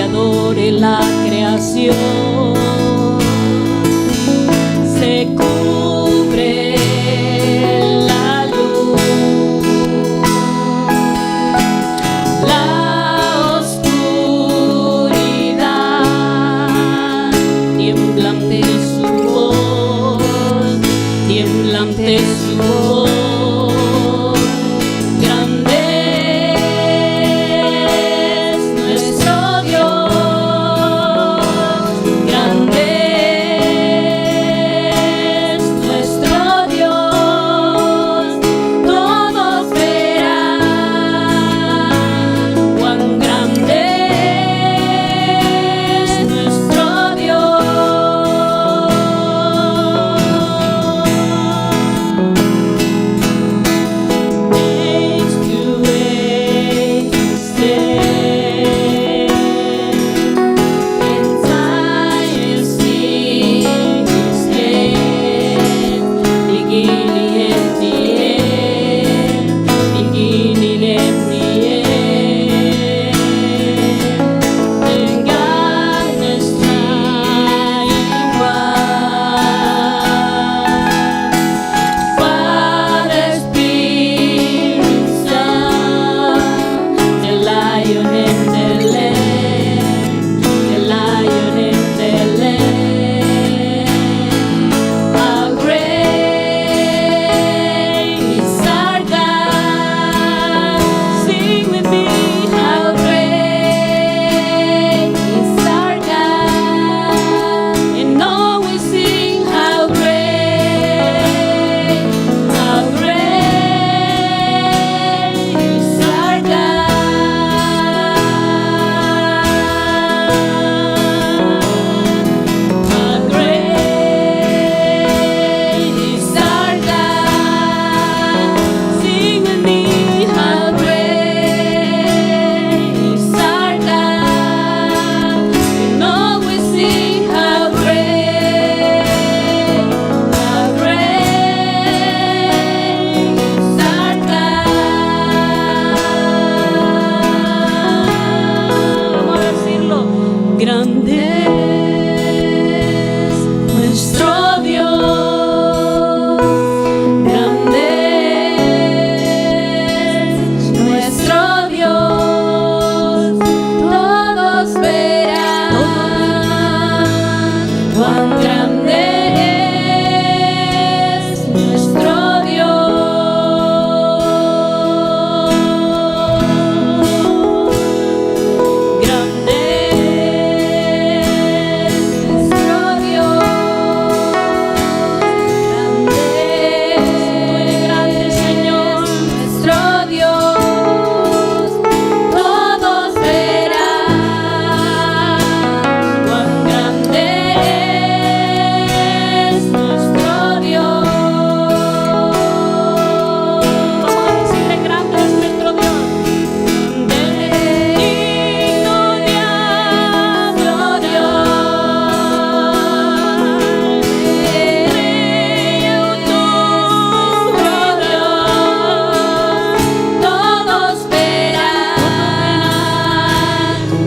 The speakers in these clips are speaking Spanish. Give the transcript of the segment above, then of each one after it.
te adore la creación. Se cubre la luz, la oscuridad tiembla ante su voz, tiembla ante su voz.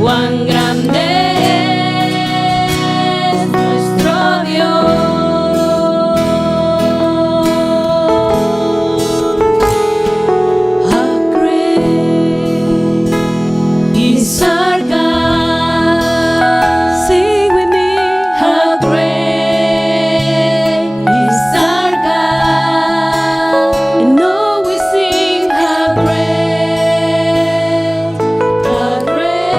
Cuán grande es nuestro Dios. How great is our God. Sing with me. How great is our God. And all we sing, how great, how great.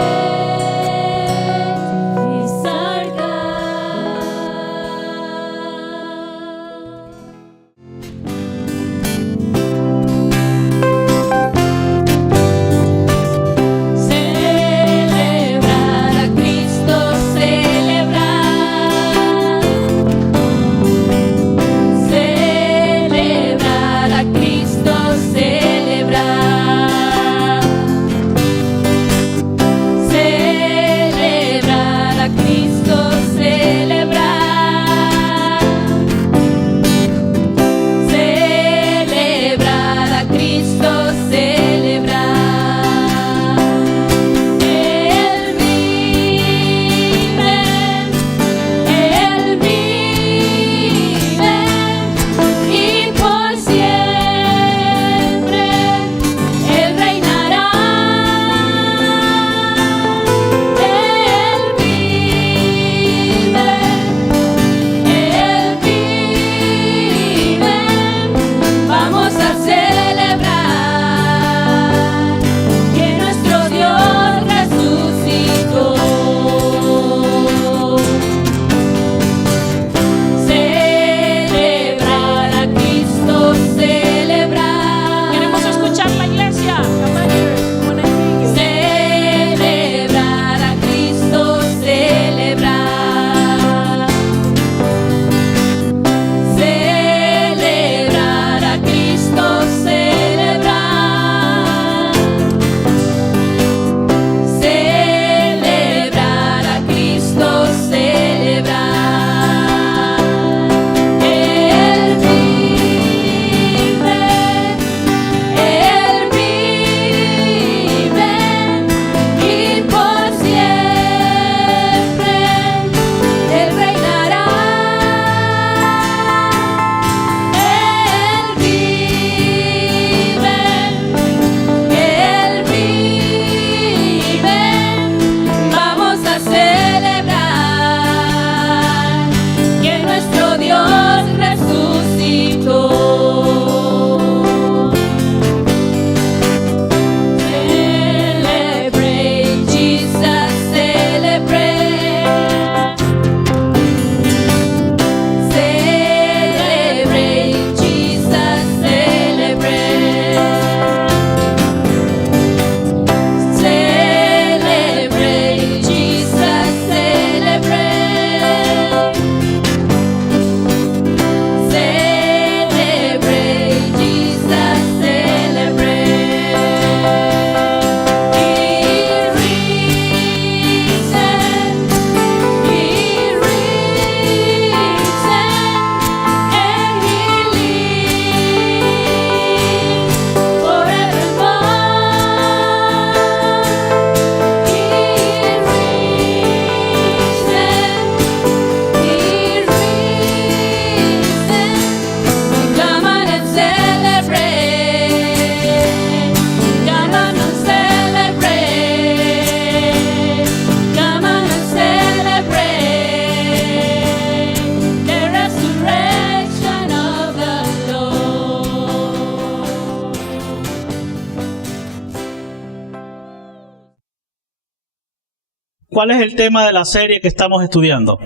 ¿Cuál es el tema de la serie que estamos estudiando?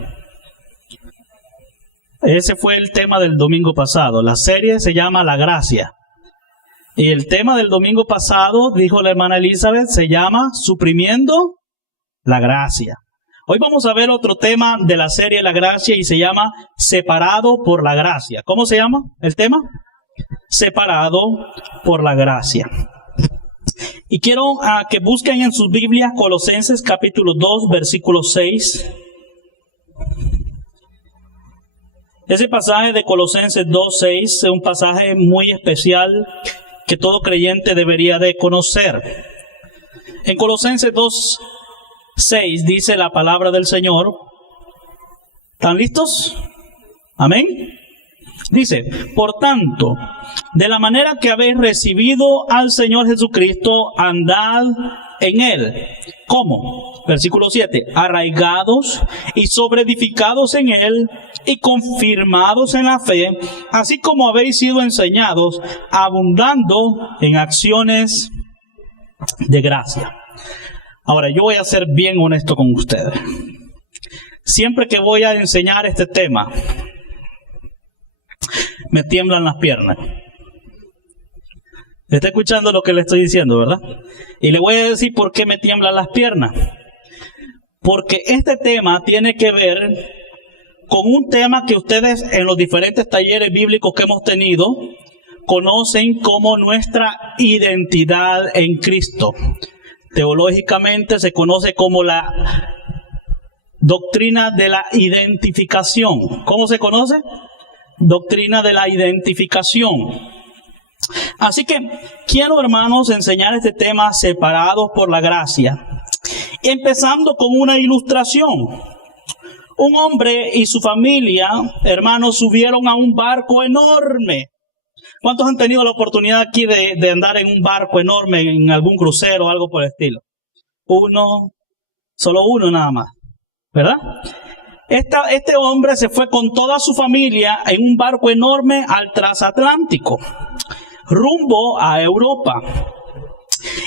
Ese fue el tema del domingo pasado. La serie se llama La Gracia. Y el tema del domingo pasado, dijo la hermana Elizabeth, se llama Suprimiendo la Gracia. Hoy vamos a ver otro tema de la serie La Gracia y se llama Separado por la Gracia. ¿Cómo se llama el tema? Separado por la Gracia. Y quiero que busquen en sus Biblias Colosenses capítulo 2, versículo 6. Ese pasaje de Colosenses 2, 6 es un pasaje muy especial que todo creyente debería de conocer. En Colosenses 2, 6 dice la palabra del Señor. ¿Están listos? Amén. Dice, por tanto, de la manera que habéis recibido al Señor Jesucristo, andad en Él. ¿Cómo? Versículo 7. Arraigados y sobreedificados en Él y confirmados en la fe, así como habéis sido enseñados, abundando en acciones de gracia. Ahora, yo voy a ser bien honesto con ustedes. Siempre que voy a enseñar este tema, me tiemblan las piernas. Está escuchando lo que le estoy diciendo, ¿verdad? Y le voy a decir por qué me tiemblan las piernas. Porque este tema tiene que ver con un tema que ustedes en los diferentes talleres bíblicos que hemos tenido conocen como nuestra identidad en Cristo. Teológicamente se conoce como la doctrina de la identificación. ¿Cómo se conoce? Doctrina de la identificación. Así que quiero, hermanos, enseñar este tema separados por la gracia, empezando con una ilustración. Un hombre y su familia, hermanos, subieron a un barco enorme. ¿Cuántos han tenido la oportunidad aquí de andar en un barco enorme, en algún crucero o algo por el estilo? Solo uno nada más, ¿verdad? Este hombre se fue con toda su familia en un barco enorme al transatlántico, rumbo a Europa.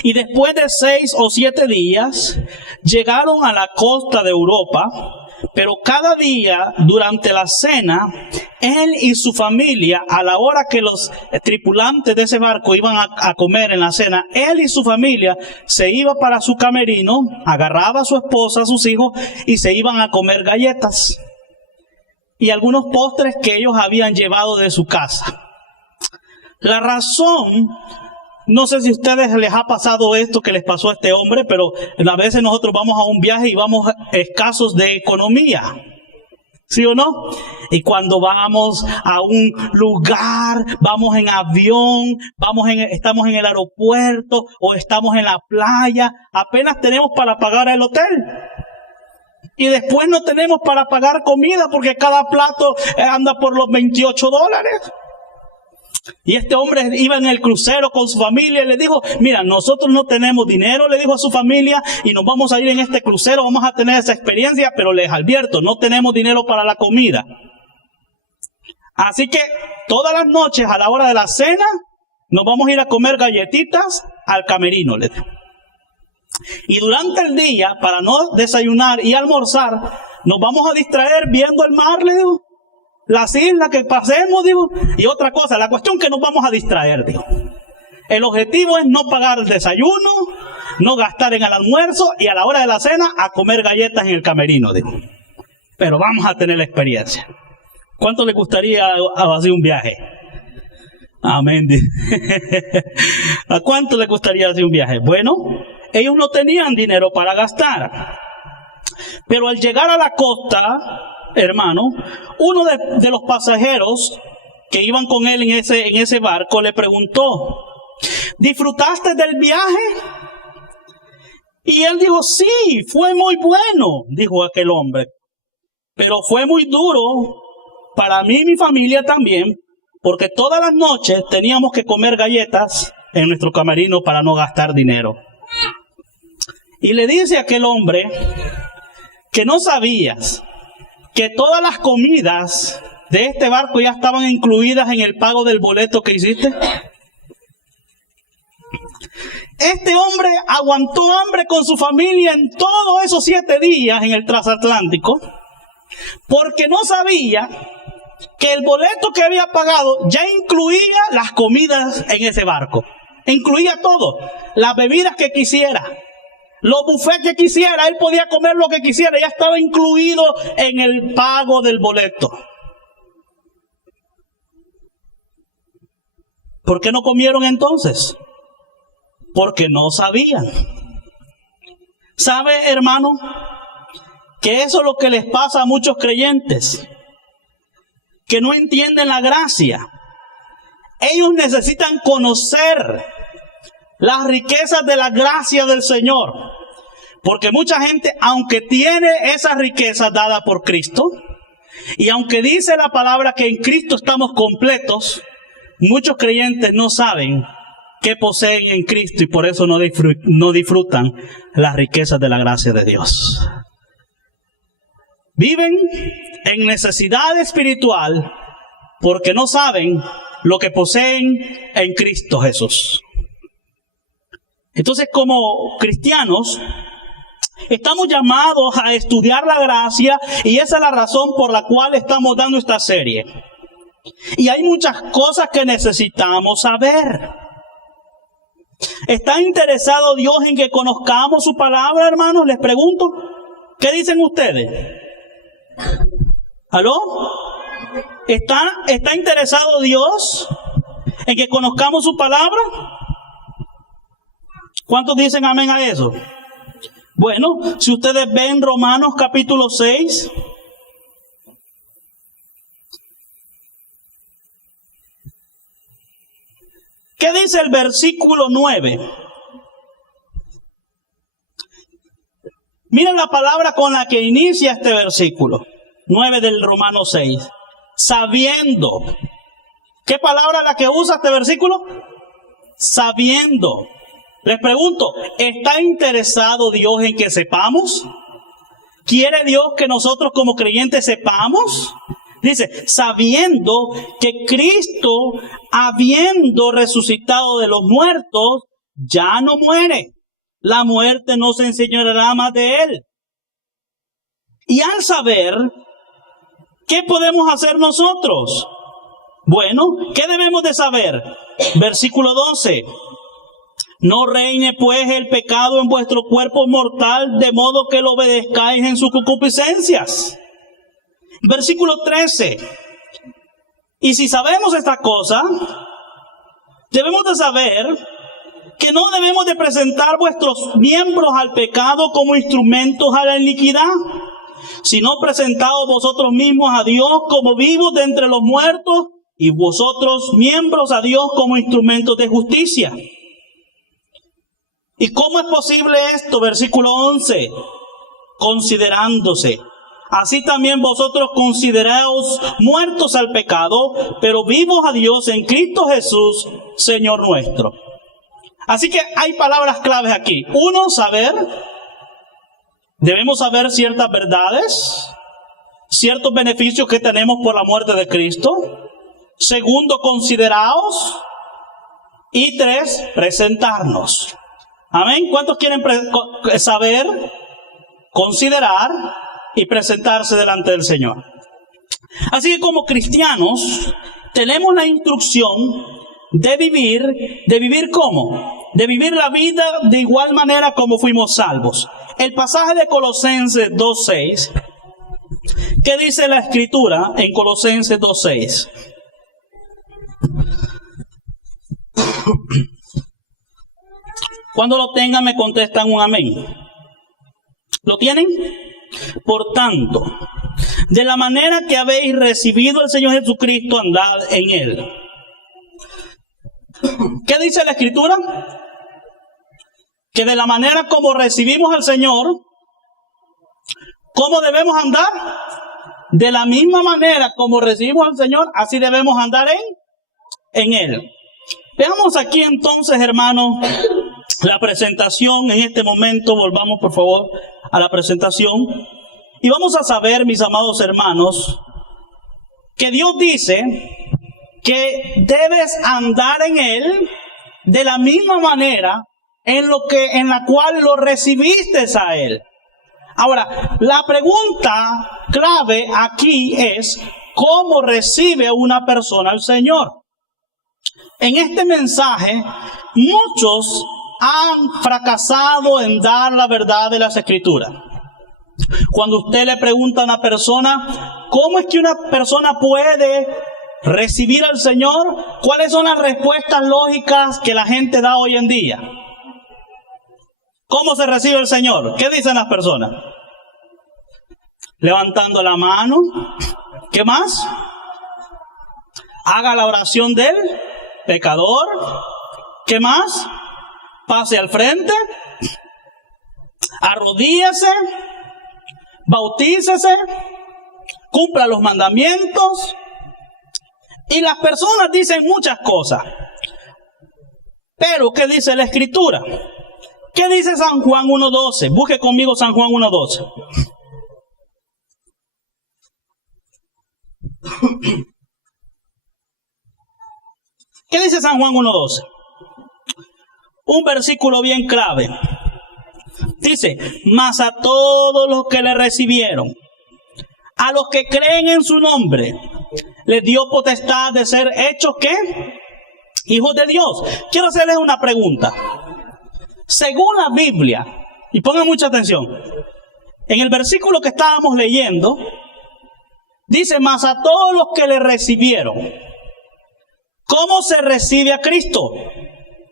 Y después de 6 o 7 días, llegaron a la costa de Europa, pero cada día durante la cena, él y su familia, a la hora que los tripulantes de ese barco iban a comer en la cena, él y su familia se iba para su camerino, agarraba a su esposa, a sus hijos, y se iban a comer galletas y algunos postres que ellos habían llevado de su casa. La razón, no sé si a ustedes les ha pasado esto que les pasó a este hombre, pero a veces nosotros vamos a un viaje y vamos escasos de economía. ¿Sí o no? Y cuando vamos a un lugar, vamos en avión, estamos en el aeropuerto o estamos en la playa, apenas tenemos para pagar el hotel. Y después no tenemos para pagar comida porque cada plato anda por los $28. Y este hombre iba en el crucero con su familia y le dijo, mira, nosotros no tenemos dinero, le dijo a su familia, y nos vamos a ir en este crucero, vamos a tener esa experiencia, pero les advierto, no tenemos dinero para la comida. Así que todas las noches a la hora de la cena, nos vamos a ir a comer galletitas al camerino, le dijo. Y durante el día, para no desayunar y almorzar, nos vamos a distraer viendo el mar, le dijo. Las islas que pasemos, digo, y otra cosa, la cuestión que nos vamos a distraer, digo. El objetivo es no pagar el desayuno, no gastar en el almuerzo y a la hora de la cena a comer galletas en el camerino, digo. Pero vamos a tener la experiencia. ¿Cuánto le gustaría hacer un viaje? Amén. ¿A cuánto le gustaría hacer un viaje? Bueno, ellos no tenían dinero para gastar. Pero al llegar a la costa, hermano, uno de los pasajeros que iban con él en ese barco le preguntó, ¿disfrutaste del viaje? Y él dijo, sí, fue muy bueno, dijo aquel hombre, pero fue muy duro para mí y mi familia también, porque todas las noches teníamos que comer galletas en nuestro camerino para no gastar dinero. Y le dice a aquel hombre que no sabías que todas las comidas de este barco ya estaban incluidas en el pago del boleto que hiciste. Este hombre aguantó hambre con su familia en todos esos 7 días en el transatlántico, porque no sabía que el boleto que había pagado ya incluía las comidas en ese barco. Incluía todo, las bebidas que quisiera, los buffets que quisiera, él podía comer lo que quisiera, ya estaba incluido en el pago del boleto. ¿Por qué no comieron entonces? Porque no sabían. ¿Sabe, hermano? Que eso es lo que les pasa a muchos creyentes, que no entienden la gracia. Ellos necesitan conocer las riquezas de la gracia del Señor. Porque mucha gente, aunque tiene esas riquezas dadas por Cristo, y aunque dice la palabra que en Cristo estamos completos, muchos creyentes no saben qué poseen en Cristo y por eso no disfrutan las riquezas de la gracia de Dios. Viven en necesidad espiritual porque no saben lo que poseen en Cristo Jesús. Entonces, como cristianos, estamos llamados a estudiar la gracia y esa es la razón por la cual estamos dando esta serie. Y hay muchas cosas que necesitamos saber. ¿Está interesado Dios en que conozcamos su palabra, hermanos? Les pregunto, ¿qué dicen ustedes? ¿Aló? ¿Está interesado Dios en que conozcamos su palabra? ¿Cuántos dicen amén a eso? Bueno, si ustedes ven Romanos capítulo 6, ¿qué dice el versículo 9? Miren la palabra con la que inicia este versículo 9 del Romano 6. Sabiendo. ¿Qué palabra es la que usa este versículo? Sabiendo. Les pregunto, ¿está interesado Dios en que sepamos? ¿Quiere Dios que nosotros como creyentes sepamos? Dice, sabiendo que Cristo, habiendo resucitado de los muertos, ya no muere. La muerte no se enseñoreará más de él. Y al saber, ¿qué podemos hacer nosotros? Bueno, ¿qué debemos de saber? Versículo 12. No reine pues el pecado en vuestro cuerpo mortal, de modo que lo obedezcáis en sus concupiscencias. Versículo 13. Y si sabemos esta cosa, debemos de saber que no debemos de presentar vuestros miembros al pecado como instrumentos a la iniquidad, sino presentaos vosotros mismos a Dios como vivos de entre los muertos y vosotros miembros a Dios como instrumentos de justicia. ¿Y cómo es posible esto? Versículo 11. Considerándose. Así también vosotros consideraos muertos al pecado, pero vivos a Dios en Cristo Jesús, Señor nuestro. Así que hay palabras claves aquí. Uno, saber. Debemos saber ciertas verdades, ciertos beneficios que tenemos por la muerte de Cristo. Segundo, consideraos. Y 3, presentarnos. Amén. ¿Cuántos quieren saber, considerar y presentarse delante del Señor? Así que como cristianos tenemos la instrucción de vivir ¿cómo? De vivir la vida de igual manera como fuimos salvos. El pasaje de Colosenses 2:6, ¿qué dice la Escritura en Colosenses 2:6? Cuando lo tengan me contestan un amén. ¿Lo tienen? Por tanto, de la manera que habéis recibido al Señor Jesucristo, andad en Él. ¿Qué dice la Escritura? Que de la manera como recibimos al Señor, ¿cómo debemos andar? De la misma manera como recibimos al Señor, así debemos andar en Él. Veamos aquí entonces, hermanos, la presentación en este momento. Volvamos por favor a la presentación. Y vamos a saber, mis amados hermanos, que Dios dice que debes andar en Él de la misma manera en la cual lo recibiste a Él. Ahora, la pregunta clave aquí es, ¿cómo recibe una persona al Señor? En este mensaje, muchos han fracasado en dar la verdad de las Escrituras. Cuando usted le pregunta a una persona, ¿cómo es que una persona puede recibir al Señor? ¿Cuáles son las respuestas lógicas que la gente da hoy en día? ¿Cómo se recibe el Señor? ¿Qué dicen las personas? Levantando la mano. ¿Qué más? Haga la oración del pecador. ¿Qué más? Pase al frente. Arrodíllese. Bautícese. Cumpla los mandamientos. Y las personas dicen muchas cosas. Pero, ¿qué dice la Escritura? ¿Qué dice San Juan 1:12? Busque conmigo San Juan 1:12. ¿Qué dice San Juan 1:12? Un versículo bien clave. Dice, mas a todos los que le recibieron, a los que creen en su nombre, les dio potestad de ser hechos, ¿qué? Hijos de Dios. Quiero hacerles una pregunta. Según la Biblia, y pongan mucha atención, en el versículo que estábamos leyendo, dice, mas a todos los que le recibieron. ¿Cómo se recibe a Cristo?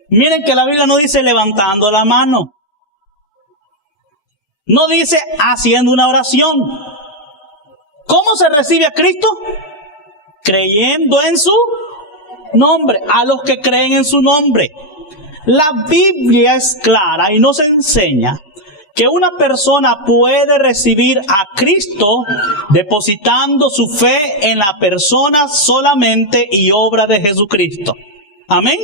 Miren que la Biblia no dice levantando la mano. No dice haciendo una oración. ¿Cómo se recibe a Cristo? Creyendo en su nombre, a los que creen en su nombre. La Biblia es clara y nos enseña que una persona puede recibir a Cristo depositando su fe en la persona solamente y obra de Jesucristo. Amén.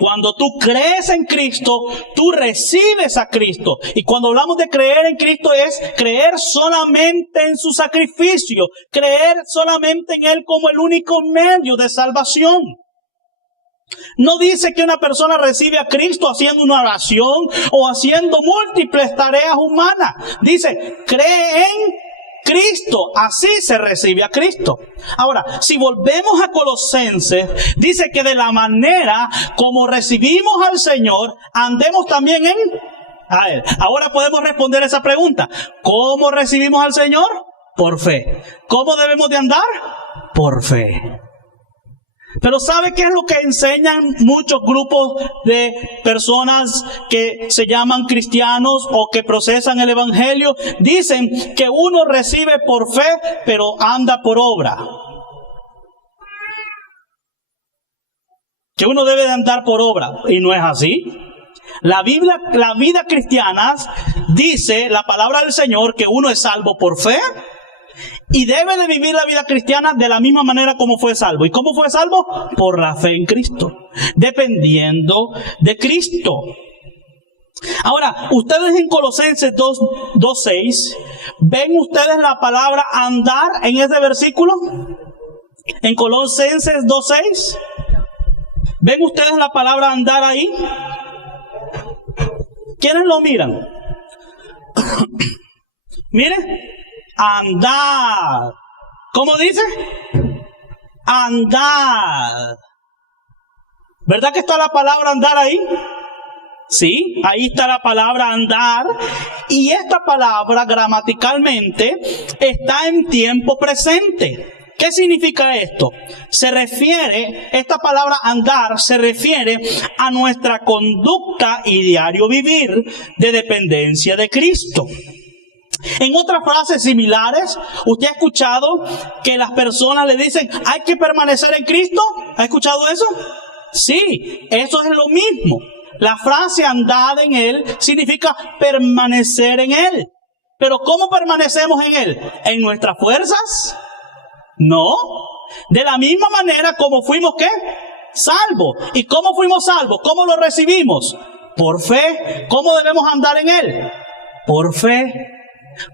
Cuando tú crees en Cristo, tú recibes a Cristo. Y cuando hablamos de creer en Cristo es creer solamente en su sacrificio, creer solamente en Él como el único medio de salvación. No dice que una persona recibe a Cristo haciendo una oración o haciendo múltiples tareas humanas. Dice, cree en Cristo, así se recibe a Cristo. Ahora, si volvemos a Colosenses, dice que de la manera como recibimos al Señor, andemos también en a Él. Ahora podemos responder esa pregunta. ¿Cómo recibimos al Señor? Por fe. ¿Cómo debemos de andar? Por fe. Pero ¿sabe qué es lo que enseñan muchos grupos de personas que se llaman cristianos o que procesan el evangelio? Dicen que uno recibe por fe, pero anda por obra. Que uno debe de andar por obra. Y no es así. La Biblia, la vida cristiana dice, la palabra del Señor, que uno es salvo por fe. Y debe de vivir la vida cristiana de la misma manera como fue salvo. ¿Y cómo fue salvo? Por la fe en Cristo. Dependiendo de Cristo. Ahora, ustedes en Colosenses 2:6, ¿ven ustedes la palabra andar en ese versículo? En Colosenses 2:6. ¿Ven ustedes la palabra andar ahí? ¿Quiénes lo miran? Mire. Andad. ¿Cómo dice? Andad. ¿Verdad que está la palabra andar ahí? Sí, ahí está la palabra andar. Y esta palabra gramaticalmente está en tiempo presente. ¿Qué significa esto? Esta palabra andar se refiere a nuestra conducta y diario vivir de dependencia de Cristo. En otras frases similares, usted ha escuchado que las personas le dicen, hay que permanecer en Cristo. ¿Ha escuchado eso? Sí, eso es lo mismo. La frase andad en Él significa permanecer en Él. Pero ¿cómo permanecemos en Él? ¿En nuestras fuerzas? No. De la misma manera como fuimos, ¿qué? Salvos. ¿Y cómo fuimos salvos? ¿Cómo lo recibimos? Por fe. ¿Cómo debemos andar en Él? Por fe.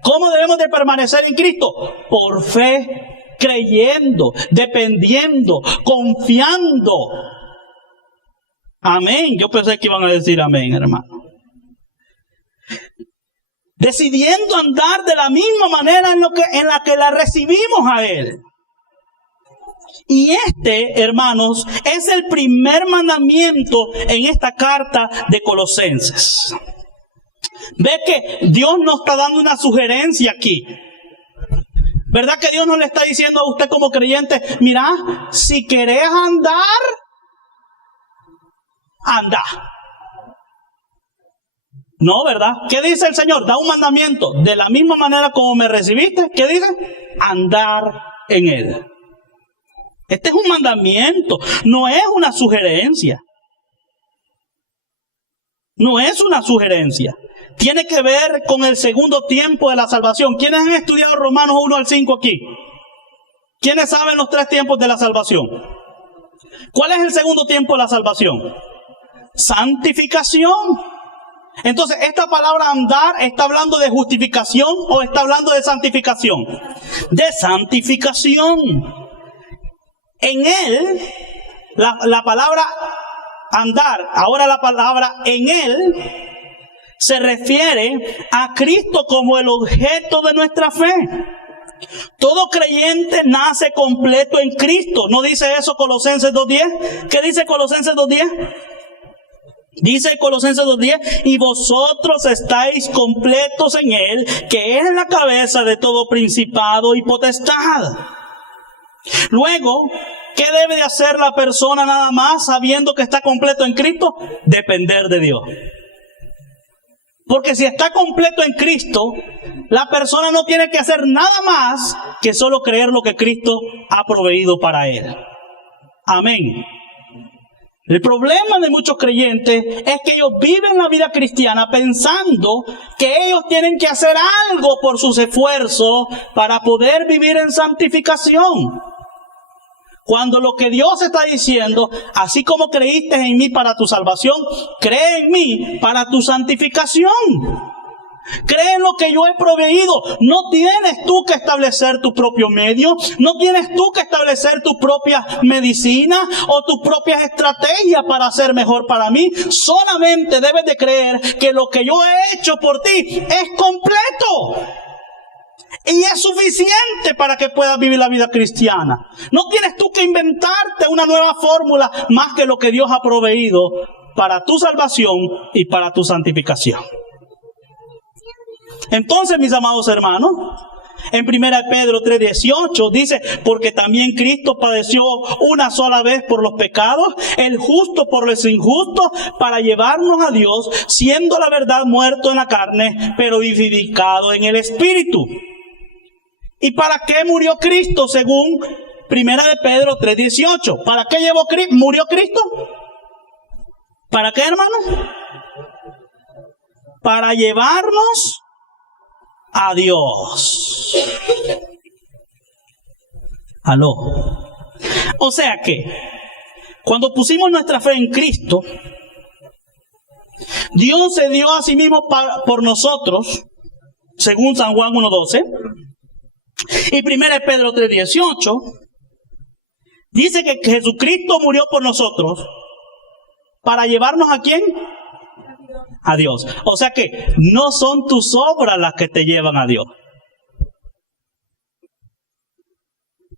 ¿Cómo debemos de permanecer en Cristo? Por fe, creyendo, dependiendo, confiando. Amén. Yo pensé que iban a decir amén, hermano. decidiendo andar de la misma manera en la que la recibimos a Él. Y hermanos, es el primer mandamiento en esta carta de Colosenses. Ve que Dios nos está dando una sugerencia aquí. ¿Verdad que Dios no le está diciendo a usted como creyente, mira, si querés andar, anda? No, ¿verdad? ¿Qué dice el Señor? Da un mandamiento. De la misma manera como me recibiste, ¿qué dice? Andar en Él. Este es un mandamiento, no es una sugerencia. No es una sugerencia. Tiene que ver con el segundo tiempo de la salvación. ¿Quiénes han estudiado Romanos 1 al 5 aquí? ¿Quiénes saben los 3 tiempos de la salvación? ¿Cuál es el segundo tiempo de la salvación? Santificación. Entonces, ¿esta palabra andar está hablando de justificación o está hablando de santificación? De santificación. En Él, la palabra andar, ahora la palabra en Él, se refiere a Cristo como el objeto de nuestra fe. Todo creyente nace completo en Cristo. ¿No dice eso Colosenses 2:10? ¿Qué dice Colosenses 2:10? Dice Colosenses 2:10, y vosotros estáis completos en Él, que es la cabeza de todo principado y potestad. Luego, ¿qué debe de hacer la persona nada más sabiendo que está completo en Cristo? Depender de Dios. Porque si está completo en Cristo, la persona no tiene que hacer nada más que solo creer lo que Cristo ha proveído para él. Amén. El problema de muchos creyentes es que ellos viven la vida cristiana pensando que ellos tienen que hacer algo por sus esfuerzos para poder vivir en santificación. Cuando lo que Dios está diciendo, así como creíste en mí para tu salvación, cree en mí para tu santificación. Cree en lo que yo he proveído. No tienes tú que establecer tu propio medio. No tienes tú que establecer tu propia medicina o tus propias estrategias para ser mejor para mí. Solamente debes de creer que lo que yo he hecho por ti es completo. Y es suficiente para que puedas vivir la vida cristiana. No tienes tú que inventarte una nueva fórmula más que lo que Dios ha proveído para tu salvación y para tu santificación. Entonces, mis amados hermanos, en 1 Pedro 3:18 dice, porque también Cristo padeció una sola vez por los pecados, el justo por los injustos, para llevarnos a Dios, siendo la verdad muerto en la carne, pero vivificado en el Espíritu. ¿Y para qué murió Cristo según 1 Pedro 3:18? ¿Para qué murió Cristo? ¿Para qué, hermanos? Para llevarnos a Dios. Aló. O sea que, cuando pusimos nuestra fe en Cristo, Dios se dio a sí mismo por nosotros, según San Juan 1:12. Y 1 Pedro 3:18 dice que Jesucristo murió por nosotros para llevarnos ¿a quién? A Dios. O sea que no son tus obras las que te llevan a Dios.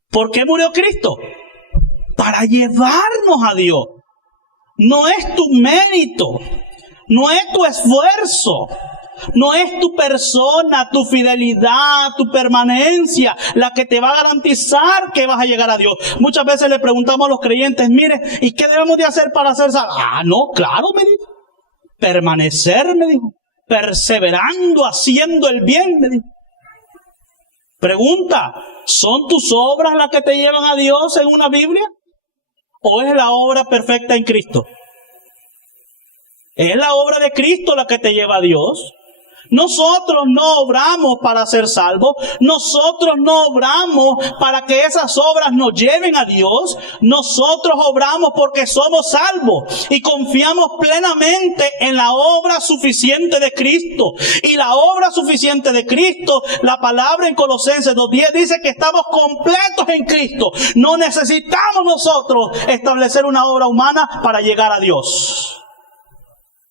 ¿Por qué murió Cristo? Para llevarnos a Dios. No es tu mérito, no es tu esfuerzo, no es tu persona, tu fidelidad, tu permanencia la que te va a garantizar que vas a llegar a Dios. Muchas veces le preguntamos a los creyentes, mire, ¿y qué debemos de hacer para ser salvos? No, claro, me dijo. Permanecer, me dijo. Perseverando, haciendo el bien, me dijo. Pregunta, ¿son tus obras las que te llevan a Dios en una Biblia? ¿O es la obra perfecta en Cristo? ¿Es la obra de Cristo la que te lleva a Dios? Nosotros no obramos para ser salvos. Nosotros no obramos para que esas obras nos lleven a Dios. Nosotros obramos porque somos salvos y confiamos plenamente en la obra suficiente de Cristo. Y la obra suficiente de Cristo, la palabra en Colosenses 2:10 dice que estamos completos en Cristo. No necesitamos nosotros establecer una obra humana para llegar a Dios.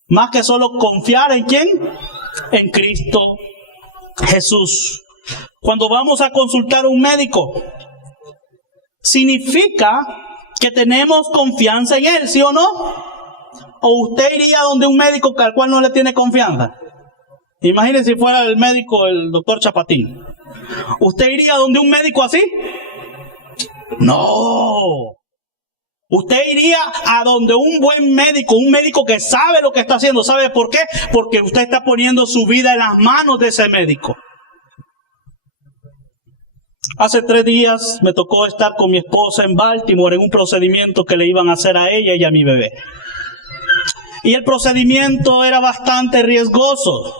Más que solo confiar en ¿quién? En Cristo Jesús. Cuando vamos a consultar a un médico, significa que tenemos confianza en él, ¿sí o no? ¿O usted iría donde un médico al cual no le tiene confianza? Imagínense si fuera el médico, el doctor Chapatín. ¿Usted iría donde un médico así? No. Usted iría a donde un buen médico, un médico que sabe lo que está haciendo. ¿Sabe por qué? Porque usted está poniendo su vida en las manos de ese médico. Hace 3 días me tocó estar con mi esposa en Baltimore en un procedimiento que le iban a hacer a ella y a mi bebé. Y el procedimiento era bastante riesgoso.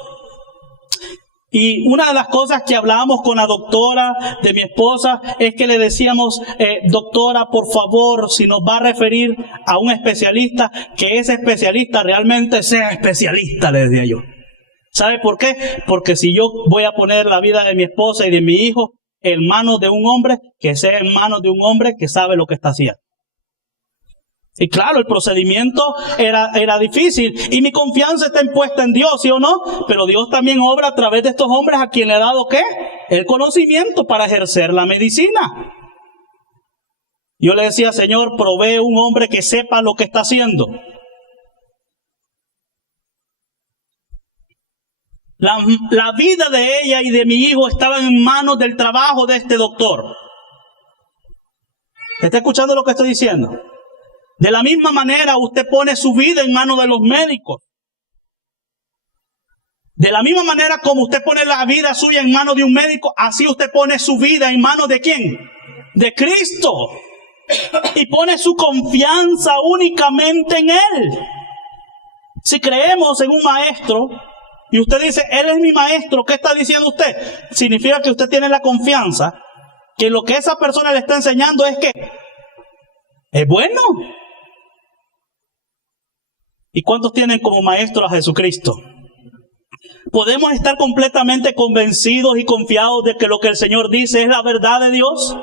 Y una de las cosas que hablábamos con la doctora de mi esposa es que le decíamos, doctora, por favor, si nos va a referir a un especialista, que ese especialista realmente sea especialista, le decía yo. ¿Sabe por qué? Porque si yo voy a poner la vida de mi esposa y de mi hijo en manos de un hombre, que sea en manos de un hombre que sabe lo que está haciendo. Y claro, el procedimiento era difícil y mi confianza está impuesta en Dios, ¿sí o no? Pero Dios también obra a través de estos hombres a quien le ha dado ¿qué? El conocimiento para ejercer la medicina. Yo le decía, Señor, provee un hombre que sepa lo que está haciendo. La vida de ella y de mi hijo estaban en manos del trabajo de este doctor. ¿Está escuchando lo que estoy diciendo? De la misma manera, usted pone su vida en manos de los médicos. De la misma manera como usted pone la vida suya en manos de un médico, así usted pone su vida en manos de ¿quién? De Cristo. Y pone su confianza únicamente en Él. Si creemos en un maestro, y usted dice, Él es mi maestro, ¿qué está diciendo usted? Significa que usted tiene la confianza que lo que esa persona le está enseñando es que es bueno. ¿Y cuántos tienen como maestro a Jesucristo? ¿Podemos estar completamente convencidos y confiados de que lo que el Señor dice es la verdad de Dios?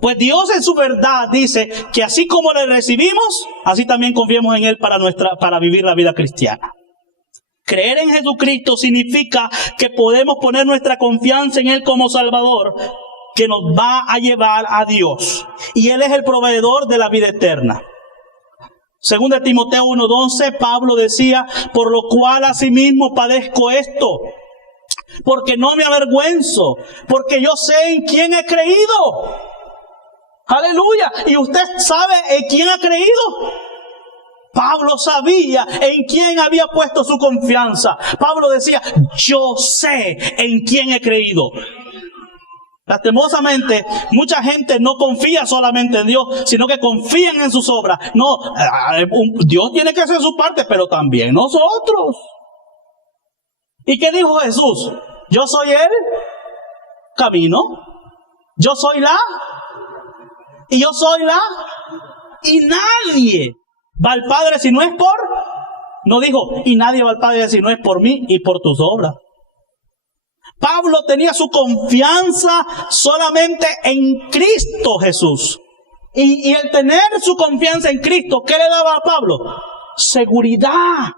Pues Dios en su verdad dice que así como le recibimos, así también confiemos en Él para vivir la vida cristiana. Creer en Jesucristo significa que podemos poner nuestra confianza en Él como Salvador, que nos va a llevar a Dios. Y Él es el proveedor de la vida eterna. Según de Timoteo 1:11, Pablo decía, por lo cual asimismo padezco esto, porque no me avergüenzo, porque yo sé en quién he creído. Aleluya. ¿Y usted sabe en quién ha creído? Pablo sabía en quién había puesto su confianza. Pablo decía, yo sé en quién he creído. Lastimosamente, mucha gente no confía solamente en Dios, sino que confían en sus obras. No, Dios tiene que hacer su parte, pero también nosotros. ¿Y qué dijo Jesús? Yo soy el camino, yo soy y yo soy y nadie va al Padre si no es por, no dijo, y nadie va al Padre si no es por mí y por tus obras. Pablo tenía su confianza solamente en Cristo Jesús. Y el tener su confianza en Cristo, ¿qué le daba a Pablo? Seguridad.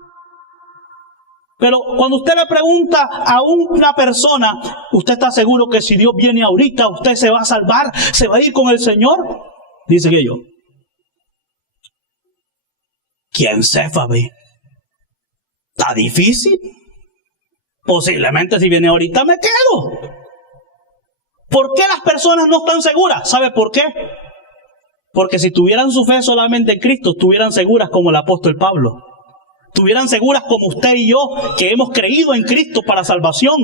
Pero cuando usted le pregunta a una persona, ¿usted está seguro que si Dios viene ahorita, usted se va a salvar, se va a ir con el Señor? Dice que yo. ¿Quién se Fabi? ¿Está difícil? Posiblemente si viene ahorita me quedo. ¿Por qué las personas no están seguras? ¿Sabe por qué? Porque si tuvieran su fe solamente en Cristo, estuvieran seguras como el apóstol Pablo. Estuvieran seguras como usted y yo, que hemos creído en Cristo para salvación.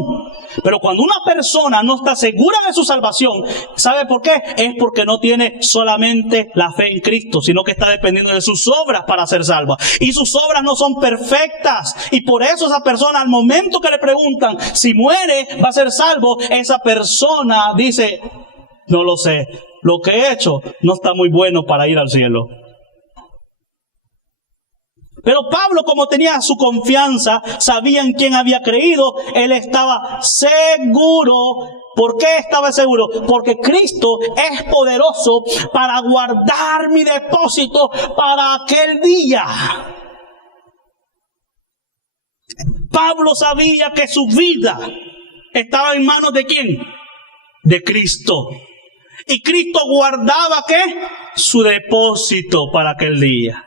Pero cuando una persona no está segura de su salvación, ¿sabe por qué? Es porque no tiene solamente la fe en Cristo, sino que está dependiendo de sus obras para ser salva. Y sus obras no son perfectas. Y por eso esa persona, al momento que le preguntan si muere, va a ser salvo, esa persona dice, no lo sé. Lo que he hecho no está muy bueno para ir al cielo. Pero Pablo, como tenía su confianza, sabía en quién había creído, él estaba seguro. ¿Por qué estaba seguro? Porque Cristo es poderoso para guardar mi depósito para aquel día. Pablo sabía que su vida estaba en manos ¿de quién? De Cristo. Y Cristo guardaba ¿qué? Su depósito para aquel día.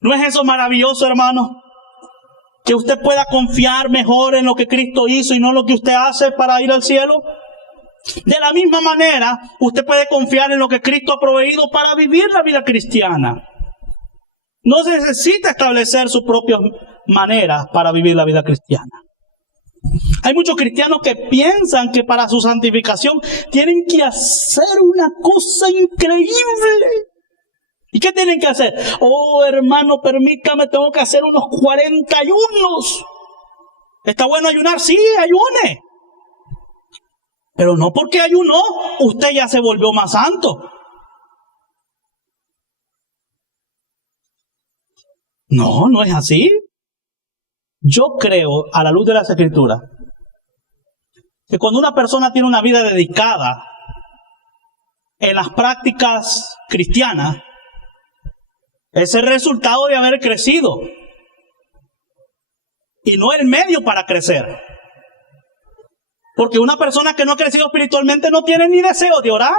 ¿No es eso maravilloso, hermano? Que usted pueda confiar mejor en lo que Cristo hizo y no en lo que usted hace para ir al cielo. De la misma manera, usted puede confiar en lo que Cristo ha proveído para vivir la vida cristiana. No se necesita establecer sus propias maneras para vivir la vida cristiana. Hay muchos cristianos que piensan que para su santificación tienen que hacer una cosa increíble. ¿Y qué tienen que hacer? Oh, hermano, permítame, tengo que hacer unos 40 ayunos. ¿Está bueno ayunar? Sí, ayune. Pero no porque ayunó, usted ya se volvió más santo. No, no es así. Yo creo, a la luz de las Escrituras, que cuando una persona tiene una vida dedicada en las prácticas cristianas, es el resultado de haber crecido y no el medio para crecer. Porque una persona que no ha crecido espiritualmente no tiene ni deseo de orar.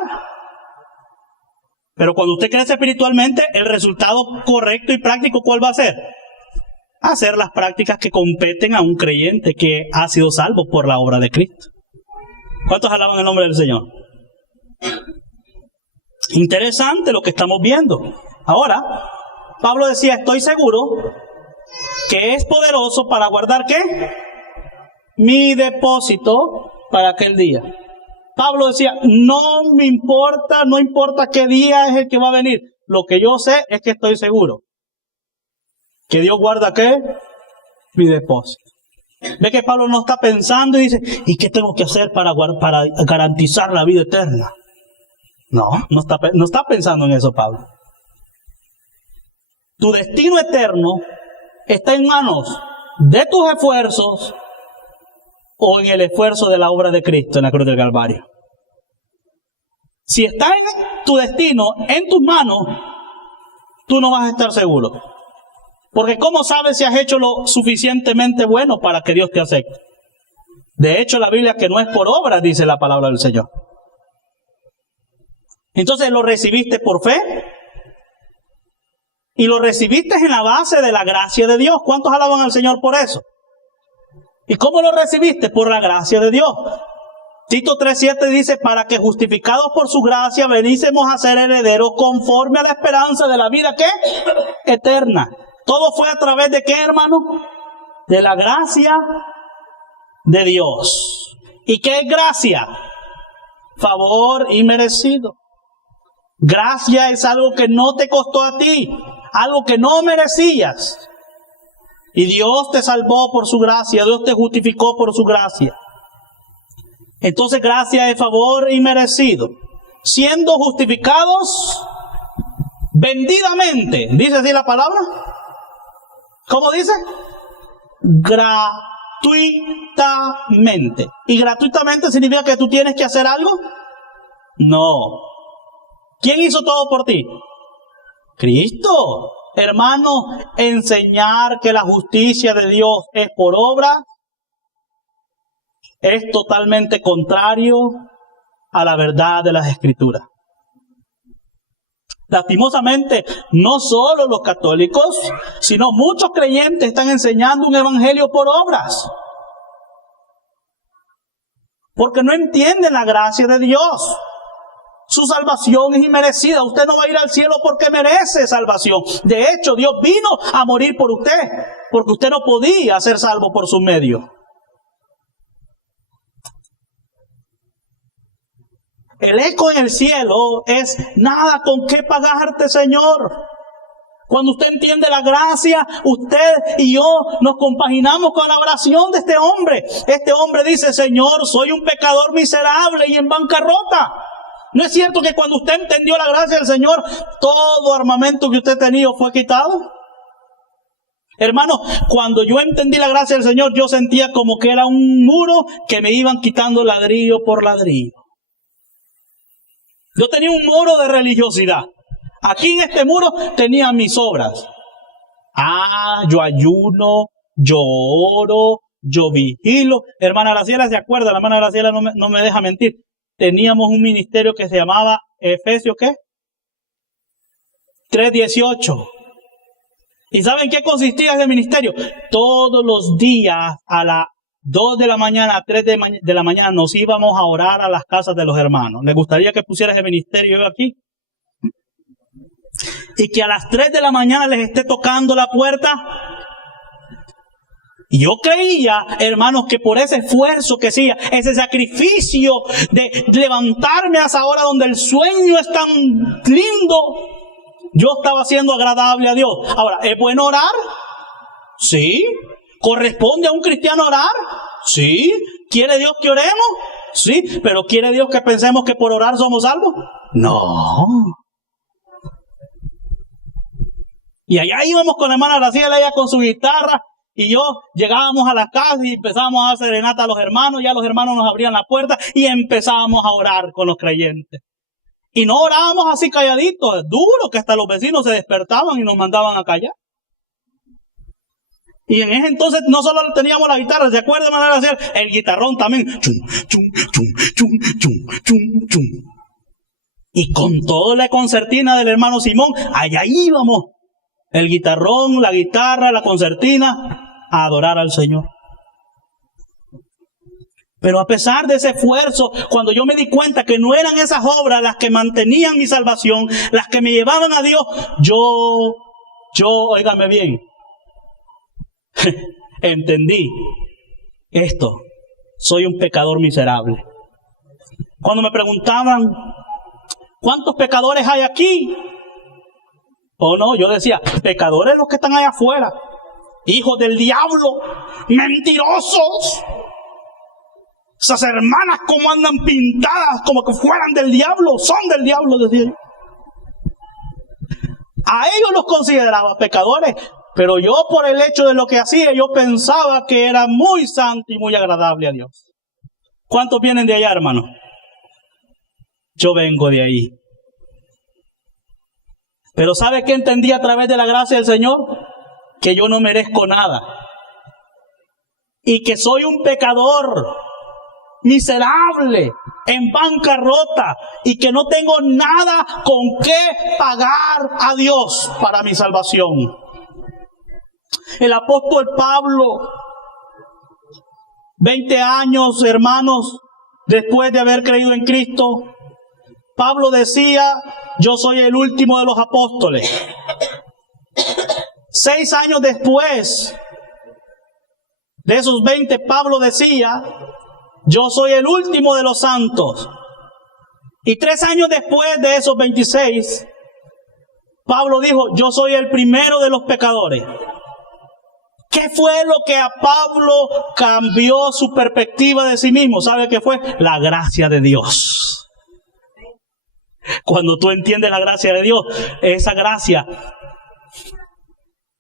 Pero cuando usted crece espiritualmente, el resultado correcto y práctico, ¿cuál va a ser? Hacer las prácticas que competen a un creyente que ha sido salvo por la obra de Cristo. ¿Cuántos alaban el nombre del Señor? Interesante lo que estamos viendo. Ahora, Pablo decía, estoy seguro que es poderoso para guardar ¿qué? Mi depósito para aquel día. Pablo decía, no me importa, no importa qué día es el que va a venir. Lo que yo sé es que estoy seguro que Dios guarda ¿qué? Mi depósito. Ve que Pablo no está pensando y dice, ¿y qué tengo que hacer para garantizar la vida eterna? No está pensando en eso, Pablo. Tu destino eterno está en manos de tus esfuerzos o en el esfuerzo de la obra de Cristo en la cruz del Calvario. Si está tu destino en tus manos, tú no vas a estar seguro. Porque ¿cómo sabes si has hecho lo suficientemente bueno para que Dios te acepte? De hecho, la Biblia que no es por obras, dice la palabra del Señor. Entonces, ¿lo recibiste por fe? Y lo recibiste en la base de la gracia de Dios. ¿Cuántos alaban al Señor por eso? ¿Y cómo lo recibiste? Por la gracia de Dios. Tito 3:7 dice, para que justificados por su gracia venísemos a ser herederos conforme a la esperanza de la vida, ¿qué? Eterna. Todo fue a través de ¿qué, hermano? De la gracia de Dios. ¿Y qué es gracia? Favor inmerecido. Gracia es algo que no te costó a ti, algo que no merecías. Y Dios te salvó por su gracia, Dios te justificó por su gracia. Entonces gracia es favor inmerecido. Siendo justificados vendidamente. ¿Dice así la palabra? ¿Cómo dice? Gratuitamente. ¿Y gratuitamente significa que tú tienes que hacer algo? No. ¿Quién hizo todo por ti? Cristo. Hermano, enseñar que la justicia de Dios es por obra es totalmente contrario a la verdad de las Escrituras. Lastimosamente, no solo los católicos, sino muchos creyentes están enseñando un evangelio por obras. Porque no entienden la gracia de Dios. Su salvación es inmerecida. Usted no va a ir al cielo porque merece salvación. De hecho, Dios vino a morir por usted, porque usted no podía ser salvo por sus medios. El eco en el cielo es nada con qué pagarte, Señor. Cuando usted entiende la gracia, usted y yo nos compaginamos con la oración de este hombre. Este hombre dice, Señor, soy un pecador miserable y en bancarrota. ¿No es cierto que cuando usted entendió la gracia del Señor, todo armamento que usted tenía fue quitado? Hermano, cuando yo entendí la gracia del Señor, yo sentía como que era un muro que me iban quitando ladrillo por ladrillo. Yo tenía un muro de religiosidad. Aquí en este muro tenía mis obras. Yo ayuno, yo oro, yo vigilo. Hermana Graciela se acuerda, la hermana Graciela no me deja mentir. Teníamos un ministerio que se llamaba Efesios, ¿qué? 3:18. ¿Y saben qué consistía ese ministerio? Todos los días a las 2 de la mañana, a 3 de la mañana nos íbamos a orar a las casas de los hermanos. ¿Les gustaría que pusiera ese ministerio yo aquí? Y que a las 3 de la mañana les esté tocando la puerta. Y yo creía, hermanos, que por ese esfuerzo que hacía, ese sacrificio de levantarme a esa hora donde el sueño es tan lindo, yo estaba siendo agradable a Dios. Ahora, ¿es bueno orar? Sí. ¿Corresponde a un cristiano orar? Sí. ¿Quiere Dios que oremos? Sí. ¿Pero quiere Dios que pensemos que por orar somos salvos? No. Y allá íbamos con la hermana Graciela, ella con su guitarra, y yo llegábamos a la casa y empezábamos a dar serenata a los hermanos, ya los hermanos nos abrían la puerta y empezábamos a orar con los creyentes. Y no orábamos así calladitos, es duro, que hasta los vecinos se despertaban y nos mandaban a callar. Y en ese entonces no solo teníamos la guitarra, ¿se acuerdan de hacer el guitarrón también? Chum, chum, chum, chum, chum, chum, chum. Y con toda la concertina del hermano Simón, allá íbamos. El guitarrón, la guitarra, la concertina, a adorar al Señor. Pero a pesar de ese esfuerzo, cuando yo me di cuenta que no eran esas obras las que mantenían mi salvación, las que me llevaban a Dios, yo, óigame bien, entendí esto, soy un pecador miserable. Cuando me preguntaban, ¿cuántos pecadores hay aquí? Oh no, yo decía, pecadores los que están allá afuera, hijos del diablo, mentirosos. Esas hermanas como andan pintadas como que fueran del diablo, son del diablo, decía yo. A ellos los consideraba pecadores, pero yo por el hecho de lo que hacía, yo pensaba que era muy santo y muy agradable a Dios. ¿Cuántos vienen de allá, hermano? Yo vengo de ahí. Pero ¿sabe qué entendí a través de la gracia del Señor? Que yo no merezco nada. Y que soy un pecador miserable, en bancarrota, y que no tengo nada con qué pagar a Dios para mi salvación. El apóstol Pablo, 20 años, hermanos, después de haber creído en Cristo, Pablo decía, yo soy el último de los apóstoles. 6 años después de esos 20, Pablo decía, yo soy el último de los santos. Y 3 años después de esos 26, Pablo dijo, yo soy el primero de los pecadores. ¿Qué fue lo que a Pablo cambió su perspectiva de sí mismo? ¿Sabe qué fue? La gracia de Dios. Cuando tú entiendes la gracia de Dios, esa gracia,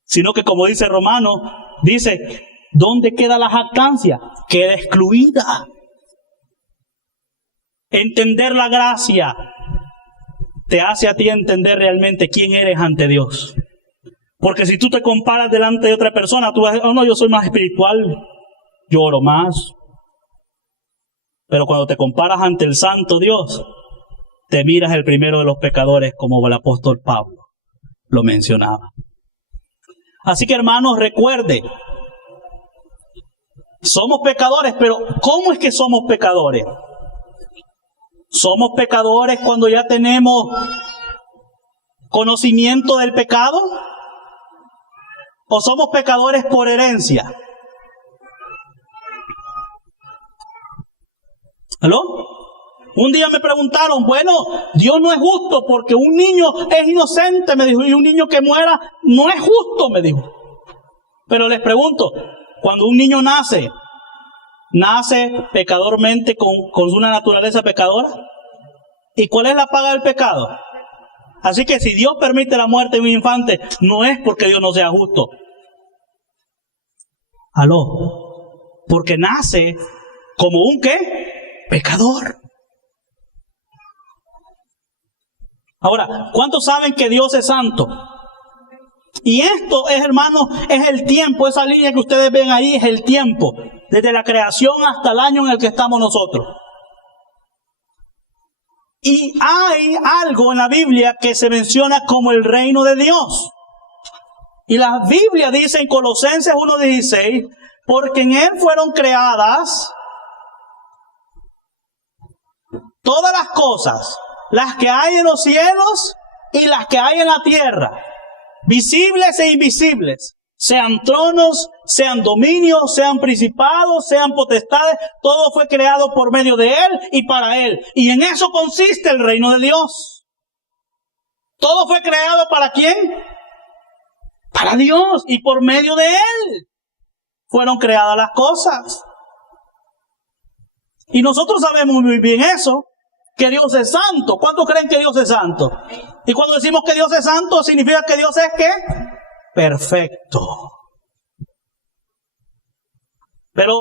sino que como dice Romano, dice, ¿dónde queda la jactancia? Queda excluida. Entender la gracia te hace a ti entender realmente quién eres ante Dios. Porque si tú te comparas delante de otra persona, tú vas a decir, oh no, yo soy más espiritual, yo oro más. Pero cuando te comparas ante el santo Dios, te miras el primero de los pecadores, como el apóstol Pablo lo mencionaba. Así que hermanos, recuerde, somos pecadores, pero ¿cómo es que somos pecadores? ¿Somos pecadores cuando ya tenemos conocimiento del pecado? ¿O somos pecadores por herencia? ¿Aló? Un día me preguntaron, bueno, Dios no es justo porque un niño es inocente, me dijo, y un niño que muera no es justo, me dijo. Pero les pregunto, cuando un niño nace pecadormente con una naturaleza pecadora. ¿Y cuál es la paga del pecado? Así que si Dios permite la muerte de un infante, no es porque Dios no sea justo. ¿Aló? Porque nace como un ¿qué? Pecador. Ahora, ¿cuántos saben que Dios es santo? Y esto es, hermano, es el tiempo, esa línea que ustedes ven ahí es el tiempo. desde la creación hasta el año en el que estamos nosotros. Y hay algo en la Biblia que se menciona como el reino de Dios. Y la Biblia dice en Colosenses 1:16, porque en Él fueron creadas todas las cosas, las que hay en los cielos y las que hay en la tierra, visibles e invisibles, sean tronos, sean dominios, sean principados, sean potestades, todo fue creado por medio de Él y para Él. Y en eso consiste el reino de Dios. Todo fue creado ¿para quién? Para Dios, y por medio de Él fueron creadas las cosas. Y nosotros sabemos muy bien eso, que Dios es santo. ¿Cuántos creen que Dios es santo? Y cuando decimos que Dios es santo, significa que Dios es ¿qué? Perfecto. Pero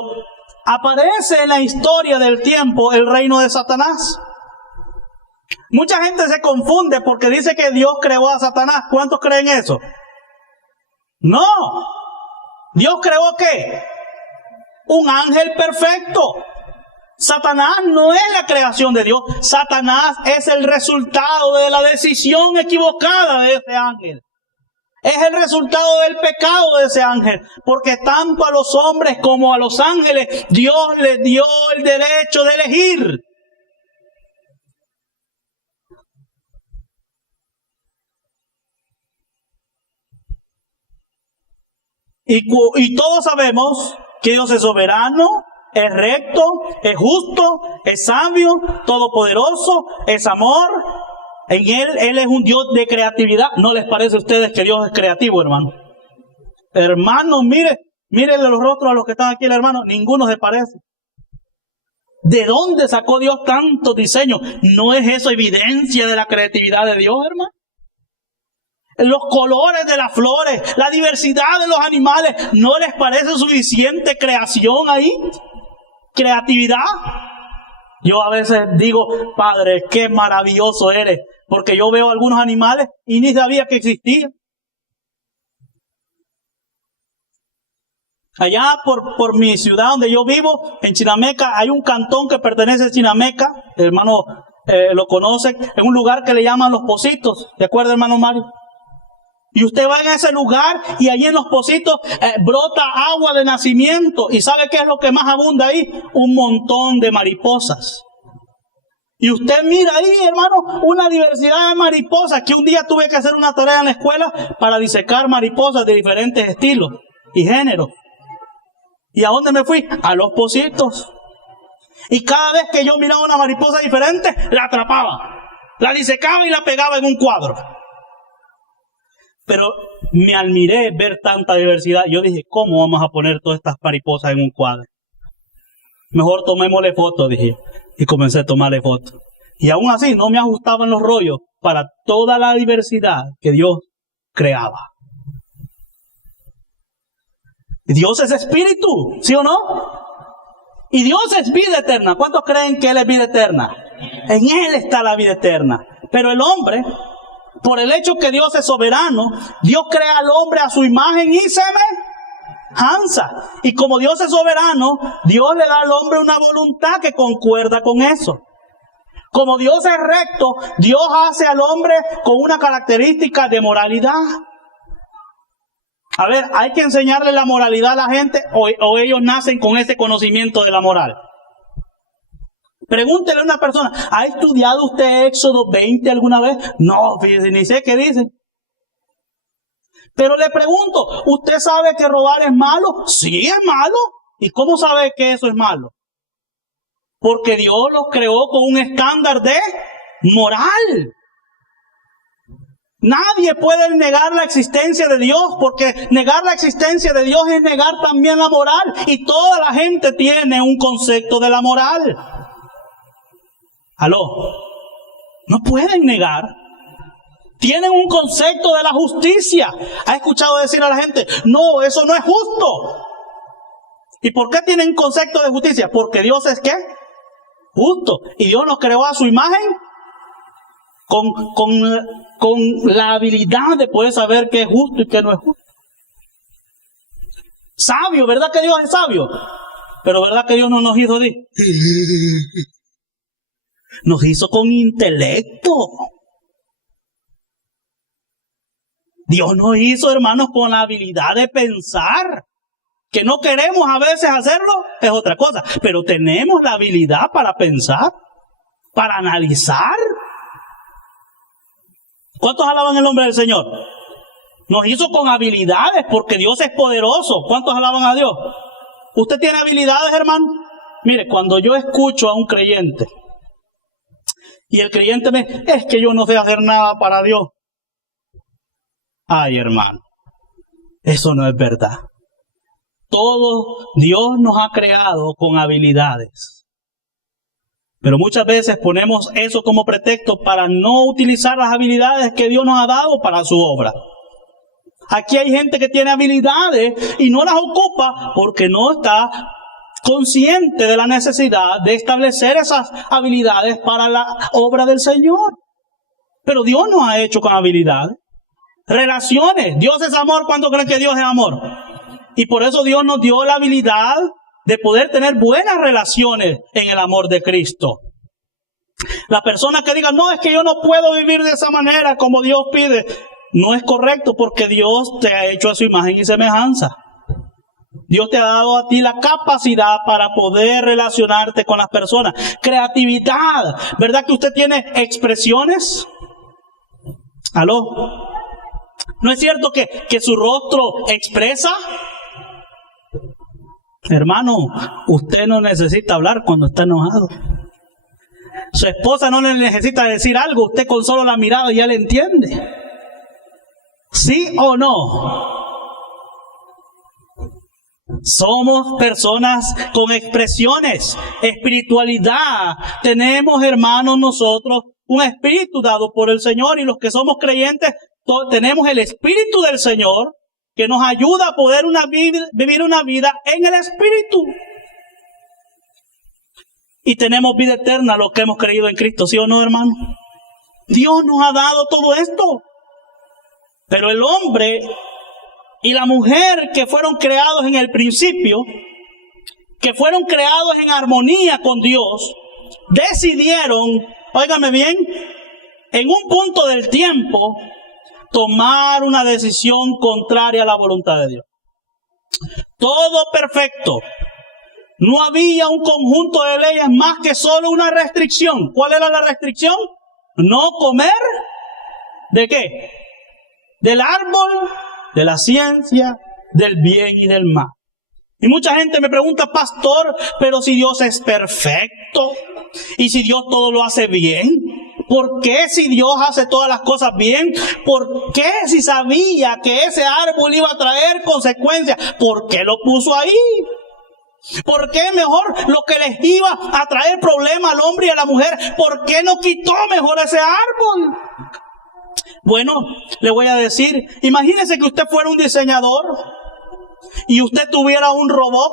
aparece en la historia del tiempo el reino de Satanás. Mucha gente se confunde porque dice que Dios creó a Satanás. ¿Cuántos creen eso? No. ¿Dios creó qué? Un ángel perfecto. Satanás no es la creación de Dios. Satanás es el resultado de la decisión equivocada de ese ángel. Es el resultado del pecado de ese ángel. Porque tanto a los hombres como a los ángeles, Dios les dio el derecho de elegir. Y todos sabemos que Dios es soberano, es recto, es justo, es sabio, todopoderoso, es amor. En Él es un Dios de creatividad. ¿No les parece a ustedes que Dios es creativo, hermano? Hermanos, mírenle los rostros a los que están aquí, hermano. Ninguno se parece. ¿De dónde sacó Dios tantos diseños? ¿No es eso evidencia de la creatividad de Dios, hermano? Los colores de las flores, la diversidad de los animales, ¿no les parece suficiente creación ahí? ¿Creatividad? Yo a veces digo, Padre, qué maravilloso eres, porque yo veo algunos animales y ni sabía que existían. Allá por mi ciudad donde yo vivo, en Chinameca, hay un cantón que pertenece a Chinameca, el hermano lo conoce, en un lugar que le llaman Los Pocitos, ¿de acuerdo, hermano Mario? Y usted va en ese lugar y allí en los pocitos brota agua de nacimiento. ¿Y sabe qué es lo que más abunda ahí? Un montón de mariposas. Y usted mira ahí, hermano, una diversidad de mariposas, que un día tuve que hacer una tarea en la escuela para disecar mariposas de diferentes estilos y géneros. ¿Y a dónde me fui? A Los Pocitos. Y cada vez que yo miraba una mariposa diferente, la atrapaba, la disecaba y la pegaba en un cuadro. Pero me admiré ver tanta diversidad. Yo dije, ¿cómo vamos a poner todas estas mariposas en un cuadro? Mejor tomémosle fotos, dije. Y comencé a tomarle fotos. Y aún así no me ajustaban los rollos para toda la diversidad que Dios creaba. Dios es espíritu, ¿sí o no? Y Dios es vida eterna. ¿Cuántos creen que Él es vida eterna? En Él está la vida eterna. Pero el hombre, por el hecho que Dios es soberano, Dios crea al hombre a su imagen y semejanza. Y como Dios es soberano, Dios le da al hombre una voluntad que concuerda con eso. Como Dios es recto, Dios hace al hombre con una característica de moralidad. A ver, ¿hay que enseñarle la moralidad a la gente o ellos nacen con ese conocimiento de la moral? Pregúntele a una persona, ¿ha estudiado usted Éxodo 20 alguna vez? No, fíjese, ni sé qué dice. Pero le pregunto, ¿usted sabe que robar es malo? Sí, es malo. ¿Y cómo sabe que eso es malo? Porque Dios los creó con un estándar de moral. Nadie puede negar la existencia de Dios, porque negar la existencia de Dios es negar también la moral. Y toda la gente tiene un concepto de la moral. ¿Aló? No pueden negar. Tienen un concepto de la justicia. ¿Ha escuchado decir a la gente, no, eso no es justo? ¿Y por qué tienen concepto de justicia? Porque Dios es ¿qué? Justo. Y Dios nos creó a su imagen con la habilidad de poder saber qué es justo y qué no es justo. Sabio, ¿verdad que Dios es sabio? Pero ¿verdad que Dios no nos hizo así? Nos hizo con intelecto. Dios nos hizo, hermanos, con la habilidad de pensar. Que no queremos a veces hacerlo es otra cosa. Pero tenemos la habilidad para pensar, para analizar. ¿Cuántos alaban el nombre del Señor? Nos hizo con habilidades porque Dios es poderoso. ¿Cuántos alaban a Dios? ¿Usted tiene habilidades, hermano? Mire, cuando yo escucho a un creyente y el creyente es que yo no sé hacer nada para Dios. Ay, hermano, eso no es verdad. Todo Dios nos ha creado con habilidades. Pero muchas veces ponemos eso como pretexto para no utilizar las habilidades que Dios nos ha dado para su obra. Aquí hay gente que tiene habilidades y no las ocupa porque no está consciente de la necesidad de establecer esas habilidades para la obra del Señor. Pero Dios nos ha hecho con habilidades. Relaciones. Dios es amor. ¿Cuánto creen que Dios es amor? Y por eso Dios nos dio la habilidad de poder tener buenas relaciones en el amor de Cristo. La persona que diga, no, es que yo no puedo vivir de esa manera como Dios pide, no es correcto porque Dios te ha hecho a su imagen y semejanza. Dios te ha dado a ti la capacidad para poder relacionarte con las personas. Creatividad. ¿Verdad que usted tiene expresiones? ¿Aló? ¿No es cierto que su rostro expresa? Hermano, usted no necesita hablar cuando está enojado. Su esposa no le necesita decir algo, usted con solo la mirada ya le entiende. ¿Sí o no? Somos personas con expresiones, espiritualidad. Tenemos, hermanos, nosotros un espíritu dado por el Señor, y los que somos creyentes tenemos el espíritu del Señor que nos ayuda a poder vivir una vida en el espíritu. Y tenemos vida eterna los que hemos creído en Cristo, ¿sí o no, hermano? Dios nos ha dado todo esto. Pero el hombre y la mujer que fueron creados en el principio, que fueron creados en armonía con Dios, decidieron, óigame bien, en un punto del tiempo, tomar una decisión contraria a la voluntad de Dios. Todo perfecto. No había un conjunto de leyes más que solo una restricción. ¿Cuál era la restricción? No comer, ¿de qué? Del árbol, de la ciencia, del bien y del mal. Y mucha gente me pregunta, pastor, pero si Dios es perfecto, y si Dios todo lo hace bien, ¿por qué si Dios hace todas las cosas bien? ¿Por qué si sabía que ese árbol iba a traer consecuencias? ¿Por qué lo puso ahí? ¿Por qué mejor lo que les iba a traer problemas al hombre y a la mujer? ¿Por qué no quitó mejor ese árbol? Bueno, le voy a decir, imagínese que usted fuera un diseñador y usted tuviera un robot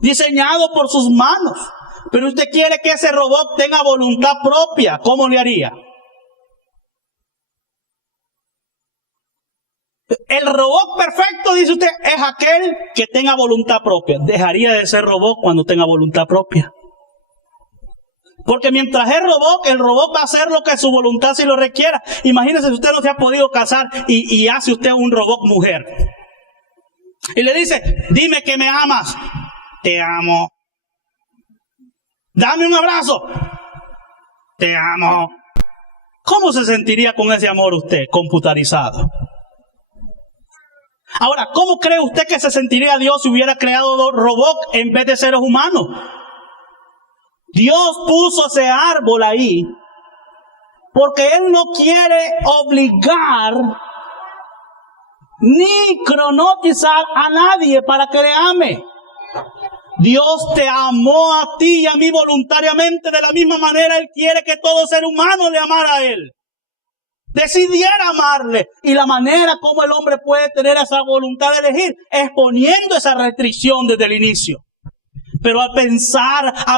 diseñado por sus manos, pero usted quiere que ese robot tenga voluntad propia. ¿Cómo le haría? El robot perfecto, dice usted, es aquel que tenga voluntad propia. Dejaría de ser robot cuando tenga voluntad propia. Porque mientras es robot, el robot va a hacer lo que su voluntad si lo requiera. Imagínese si usted no se ha podido casar y hace usted un robot mujer. Y le dice, dime que me amas. Te amo. Dame un abrazo. Te amo. ¿Cómo se sentiría con ese amor usted, computarizado? Ahora, ¿cómo cree usted que se sentiría Dios si hubiera creado robots en vez de seres humanos? Dios puso ese árbol ahí porque Él no quiere obligar ni cronotizar a nadie para que le ame. Dios te amó a ti y a mí voluntariamente. De la misma manera Él quiere que todo ser humano le amara a Él, decidiera amarle. Y la manera como el hombre puede tener esa voluntad de elegir es poniendo esa restricción desde el inicio. Pero a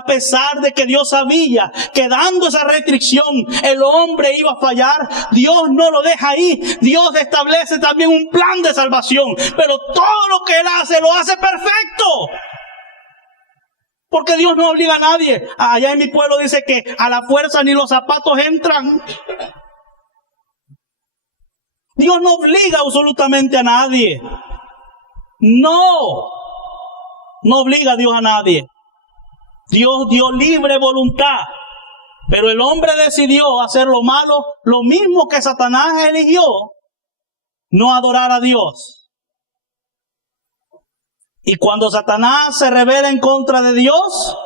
pesar de que Dios sabía que dando esa restricción el hombre iba a fallar, Dios no lo deja ahí. Dios establece también un plan de salvación. Pero todo lo que Él hace, lo hace perfecto. Porque Dios no obliga a nadie. Allá en mi pueblo dice que a la fuerza ni los zapatos entran. Dios no obliga absolutamente a nadie. No obliga a Dios a nadie. Dios dio libre voluntad. Pero el hombre decidió hacer lo malo, lo mismo que Satanás eligió, no adorar a Dios. Y cuando Satanás se rebela en contra de Dios,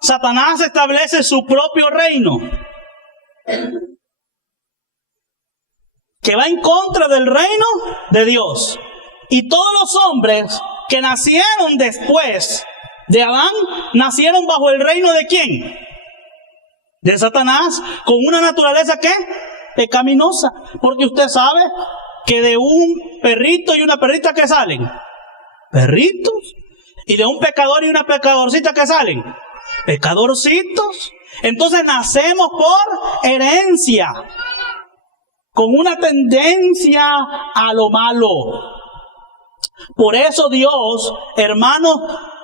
Satanás establece su propio reino, que va en contra del reino de Dios. Y todos los hombres que nacieron después de Adán, nacieron bajo el reino ¿de quién? De Satanás, con una naturaleza ¿qué? Pecaminosa. Porque usted sabe que de un perrito y una perrita ¿qué salen? Perritos. Y de un pecador y una pecadorcita ¿qué salen? Pecadorcitos. Entonces nacemos por herencia, con una tendencia a lo malo. Por eso Dios, hermanos,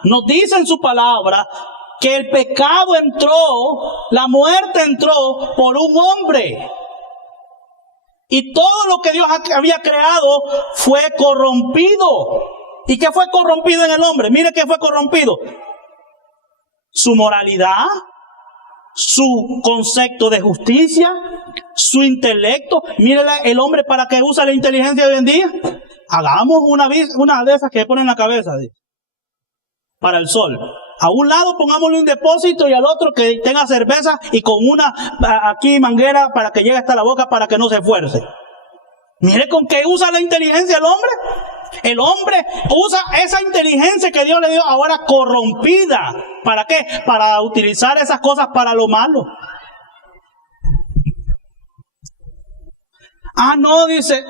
nos dice en su palabra que el pecado entró, la muerte entró por un hombre. Y todo lo que Dios había creado fue corrompido. ¿Y qué fue corrompido en el hombre? Mire qué fue corrompido. Su moralidad, su concepto de justicia, su intelecto. Mire el hombre para qué usa la inteligencia hoy en día. Hagamos una de esas que ponen en la cabeza, para el sol. A un lado pongámosle un depósito y al otro que tenga cerveza y con una aquí manguera para que llegue hasta la boca para que no se esfuerce. Mire con qué usa la inteligencia el hombre. El hombre usa esa inteligencia que Dios le dio ahora corrompida. ¿Para qué? Para utilizar esas cosas para lo malo. No, dice,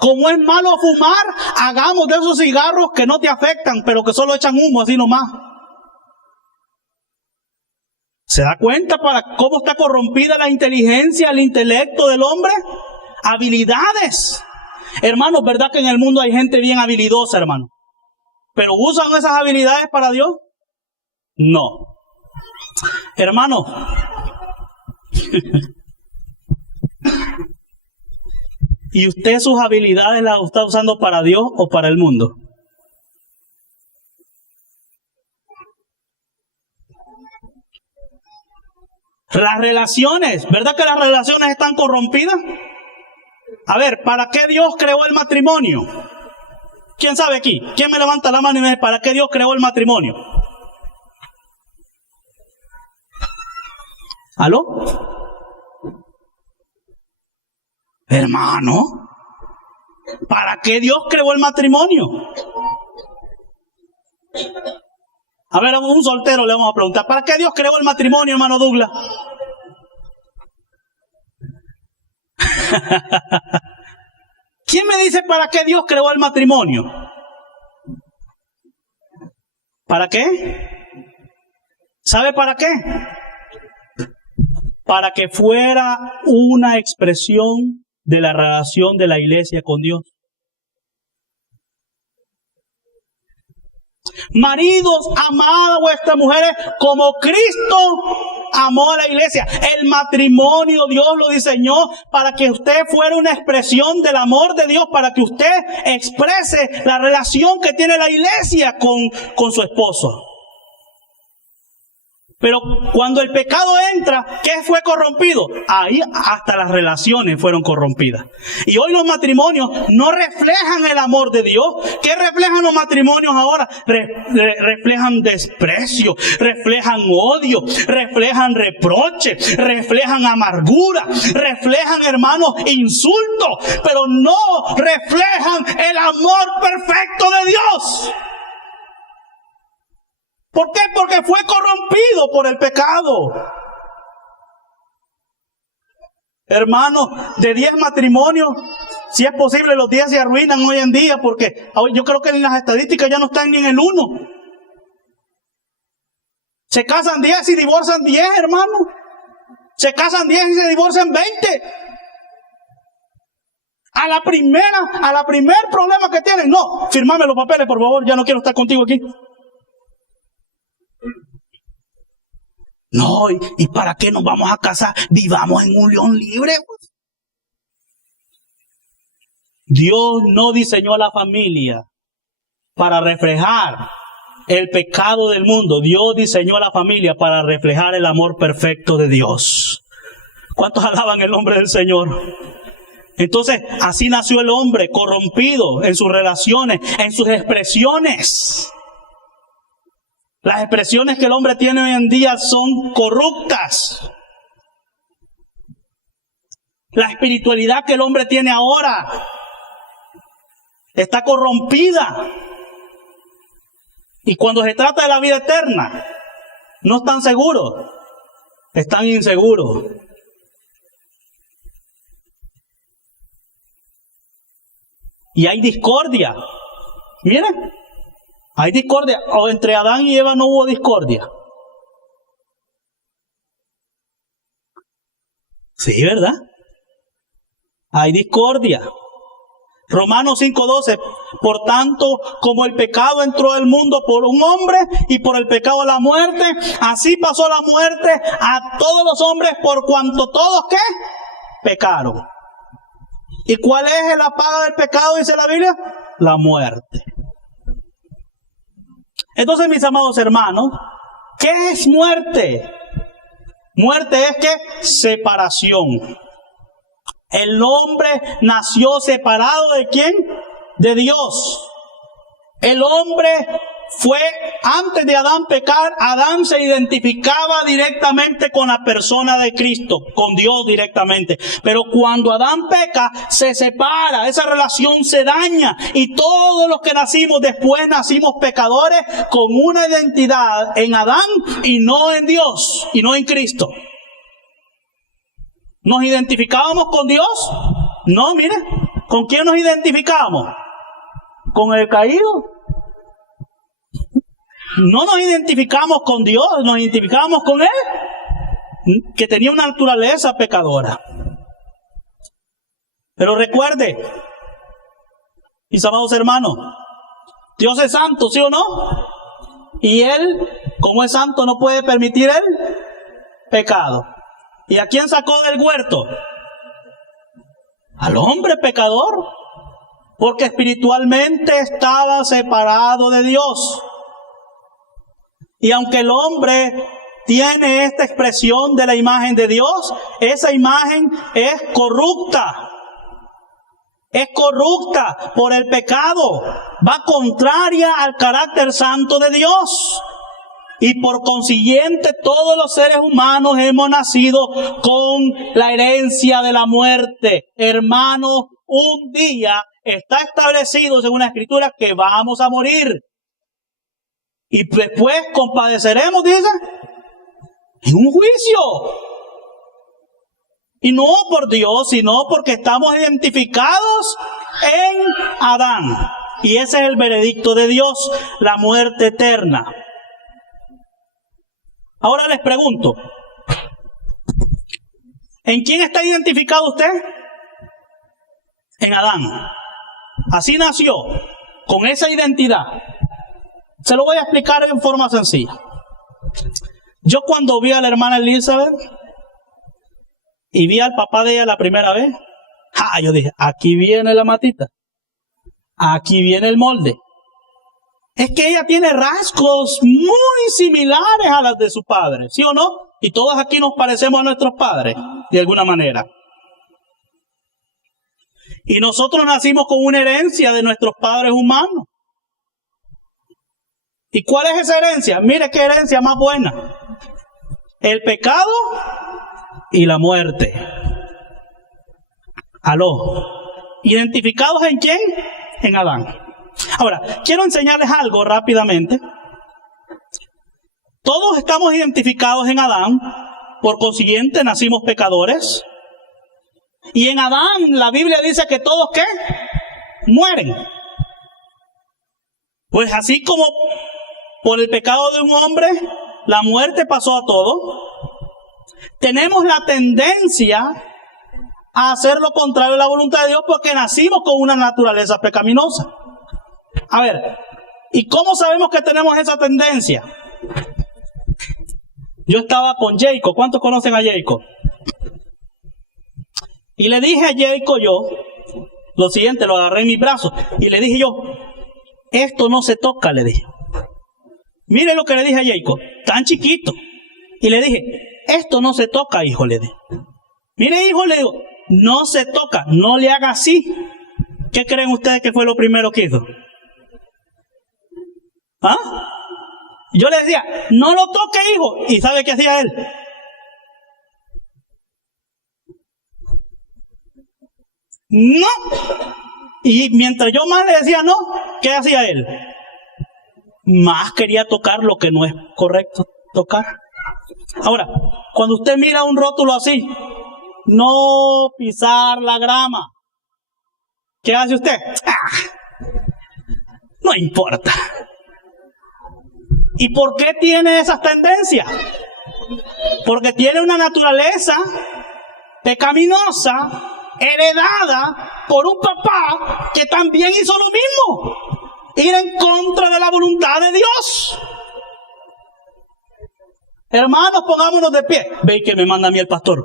como es malo fumar, hagamos de esos cigarros que no te afectan, pero que solo echan humo así nomás. ¿Se da cuenta para cómo está corrompida la inteligencia, el intelecto del hombre? Habilidades. Hermanos, ¿verdad que en el mundo hay gente bien habilidosa, hermano? ¿Pero usan esas habilidades para Dios? No. Hermano, ¿y usted sus habilidades las está usando para Dios o para el mundo? Las relaciones, ¿verdad que las relaciones están corrompidas? A ver, ¿para qué Dios creó el matrimonio? ¿Quién sabe aquí? ¿Quién me levanta la mano y me dice, ¿para qué Dios creó el matrimonio? ¿Aló? Hermano, ¿para qué Dios creó el matrimonio? A ver, a un soltero le vamos a preguntar, ¿para qué Dios creó el matrimonio, hermano Douglas? ¿Quién me dice para qué Dios creó el matrimonio? ¿Para qué? ¿Sabe para qué? Para que fuera una expresión de la relación de la iglesia con Dios. Maridos, amad a vuestras mujeres como Cristo amó a la iglesia. El matrimonio Dios lo diseñó para que usted fuera una expresión del amor de Dios, para que usted exprese la relación que tiene la iglesia con su esposo. Pero cuando el pecado entra, ¿qué fue corrompido? Ahí hasta las relaciones fueron corrompidas. Y hoy los matrimonios no reflejan el amor de Dios. ¿Qué reflejan los matrimonios ahora? Reflejan desprecio, reflejan odio, reflejan reproche, reflejan amargura, reflejan, hermanos, insultos, pero no reflejan el amor perfecto de Dios. ¿Por qué? Porque fue corrompido por el pecado. Hermanos, de 10 matrimonios, si es posible, los 10 se arruinan hoy en día, porque yo creo que en las estadísticas ya no están ni en el 1. Se casan 10 y divorcian 10, hermanos. Se casan 10 y se divorcian 20. A la primer problema que tienen, no, firmame los papeles, por favor, ya no quiero estar contigo aquí. No, ¿y para qué nos vamos a casar? Vivamos en unión libre. Dios no diseñó la familia para reflejar el pecado del mundo. Dios diseñó la familia para reflejar el amor perfecto de Dios. ¿Cuántos alaban el nombre del Señor? Entonces, así nació el hombre, corrompido en sus relaciones, en sus expresiones. Las expresiones que el hombre tiene hoy en día son corruptas. La espiritualidad que el hombre tiene ahora está corrompida. Y cuando se trata de la vida eterna, no están seguros, están inseguros. Y hay discordia. Miren, hay discordia. O entre Adán y Eva no hubo discordia. Sí, ¿verdad? Hay discordia. Romanos 5:12, por tanto, como el pecado entró al mundo por un hombre y por el pecado la muerte, así pasó la muerte a todos los hombres por cuanto todos, ¿qué? Pecaron. ¿Y cuál es la paga del pecado, dice la Biblia? La muerte. Entonces, mis amados hermanos, ¿qué es muerte? Muerte es ¿qué? Separación. El hombre nació separado ¿de quién? De Dios. El hombre fue, antes de Adán pecar, Adán se identificaba directamente con la persona de Cristo, con Dios directamente. Pero cuando Adán peca, se separa, esa relación se daña. Y todos los que nacimos después nacimos pecadores con una identidad en Adán y no en Dios, y no en Cristo. ¿Nos identificábamos con Dios? No, mire, ¿con quién nos identificábamos? ¿Con el caído? No nos identificamos con Dios, nos identificamos con Él, que tenía una naturaleza pecadora. Pero recuerde, mis amados hermanos, Dios es santo, ¿sí o no? Y Él, como es santo, no puede permitir el pecado. ¿Y a quién sacó del huerto? Al hombre pecador, porque espiritualmente estaba separado de Dios. Y aunque el hombre tiene esta expresión de la imagen de Dios, esa imagen es corrupta. Es corrupta por el pecado. Va contraria al carácter santo de Dios. Y por consiguiente todos los seres humanos hemos nacido con la herencia de la muerte. Hermanos, un día está establecido según la Escritura que vamos a morir. Y después compadeceremos, dice, en un juicio. Y no por Dios, sino porque estamos identificados en Adán. Y ese es el veredicto de Dios, la muerte eterna. Ahora les pregunto, ¿en quién está identificado usted? En Adán. Así nació, con esa identidad. Se lo voy a explicar en forma sencilla. Yo cuando vi a la hermana Elizabeth y vi al papá de ella la primera vez, yo dije, aquí viene la matita, aquí viene el molde. Es que ella tiene rasgos muy similares a los de su padre, ¿sí o no? Y todos aquí nos parecemos a nuestros padres, de alguna manera. Y nosotros nacimos con una herencia de nuestros padres humanos. ¿Y cuál es esa herencia? Mire qué herencia más buena. El pecado y la muerte. Aló. ¿Identificados en quién? En Adán. Ahora, quiero enseñarles algo rápidamente. Todos estamos identificados en Adán, por consiguiente nacimos pecadores. Y en Adán la Biblia dice que todos ¿qué? Mueren. Pues así como por el pecado de un hombre, la muerte pasó a todos, tenemos la tendencia a hacer lo contrario a la voluntad de Dios porque nacimos con una naturaleza pecaminosa. A ver, ¿y cómo sabemos que tenemos esa tendencia? Yo estaba con Jacob. ¿Cuántos conocen a Jacob? Y le dije a Jacob yo lo siguiente, lo agarré en mis brazos y le dije yo, esto no se toca, le dije. Mire lo que le dije a Jacob, tan chiquito. Y le dije, esto no se toca, hijo, le dije. Mire, hijo, le digo, no se toca, no le haga así. ¿Qué creen ustedes que fue lo primero que hizo? ¿Ah? Yo le decía, no lo toque, hijo. ¿Y sabe qué hacía él? No. Y mientras yo más le decía no, ¿qué hacía él? Más quería tocar lo que no es correcto tocar. Ahora, cuando usted mira un rótulo así, no pisar la grama, ¿qué hace usted? No importa. ¿Y por qué tiene esas tendencias? Porque tiene una naturaleza pecaminosa heredada por un papá que también hizo lo mismo, ir en contra de la voluntad de Dios. Hermanos, pongámonos de pie. Ve que me manda a mí el pastor.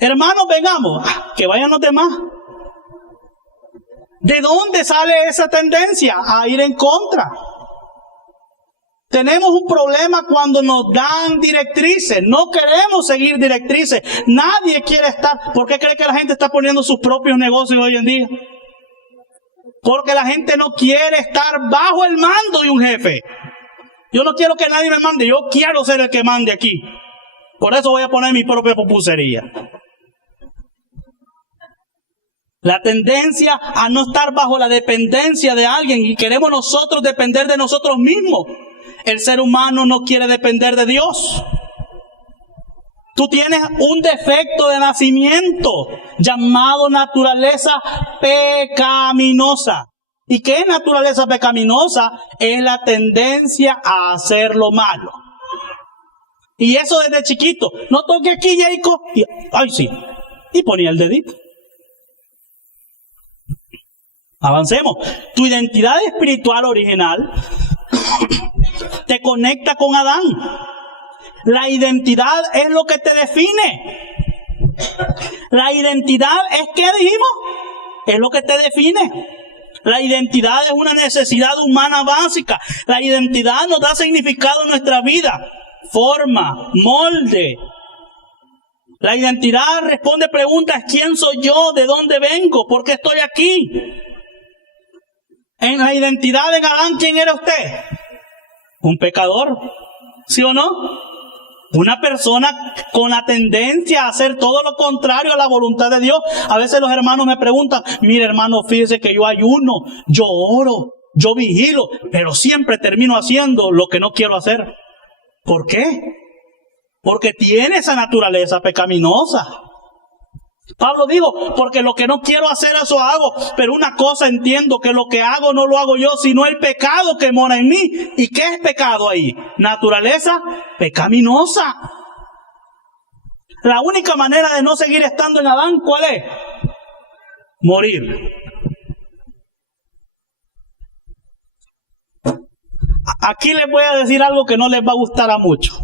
Hermanos, vengamos, que vayan los demás. ¿De dónde sale esa tendencia a ir en contra? Tenemos un problema cuando nos dan directrices. No queremos seguir directrices. Nadie quiere estar. ¿Por qué cree que la gente está poniendo sus propios negocios hoy en día? Porque la gente no quiere estar bajo el mando de un jefe. Yo no quiero que nadie me mande. Yo quiero ser el que mande aquí. Por eso voy a poner mi propia pupusería. La tendencia a no estar bajo la dependencia de alguien y queremos nosotros depender de nosotros mismos. El ser humano no quiere depender de Dios. Tú tienes un defecto de nacimiento llamado naturaleza pecaminosa. ¿Y qué es naturaleza pecaminosa? Es la tendencia a hacer lo malo. Y eso desde chiquito. No toque aquí, Jacob. Y, ay, sí. Y ponía el dedito. Avancemos. Tu identidad espiritual original te conecta con Adán. La identidad es lo que te define. La identidad es, ¿qué dijimos? Es lo que te define. La identidad es una necesidad humana básica. La identidad nos da significado a nuestra vida. Forma, molde. La identidad responde preguntas: ¿quién soy yo? ¿De dónde vengo? ¿Por qué estoy aquí? En la identidad de Adán, ¿quién era usted? Un pecador, ¿sí o no? Una persona con la tendencia a hacer todo lo contrario a la voluntad de Dios. A veces los hermanos me preguntan: mire, hermano, fíjese que yo ayuno, yo oro, yo vigilo, pero siempre termino haciendo lo que no quiero hacer. ¿Por qué? Porque tiene esa naturaleza pecaminosa. Pablo dijo: porque lo que no quiero hacer, eso hago. Pero una cosa entiendo, que lo que hago no lo hago yo, sino el pecado que mora en mí. ¿Y qué es pecado ahí? Naturaleza pecaminosa. La única manera de no seguir estando en Adán, ¿cuál es? Morir. Aquí les voy a decir algo que no les va a gustar a muchos.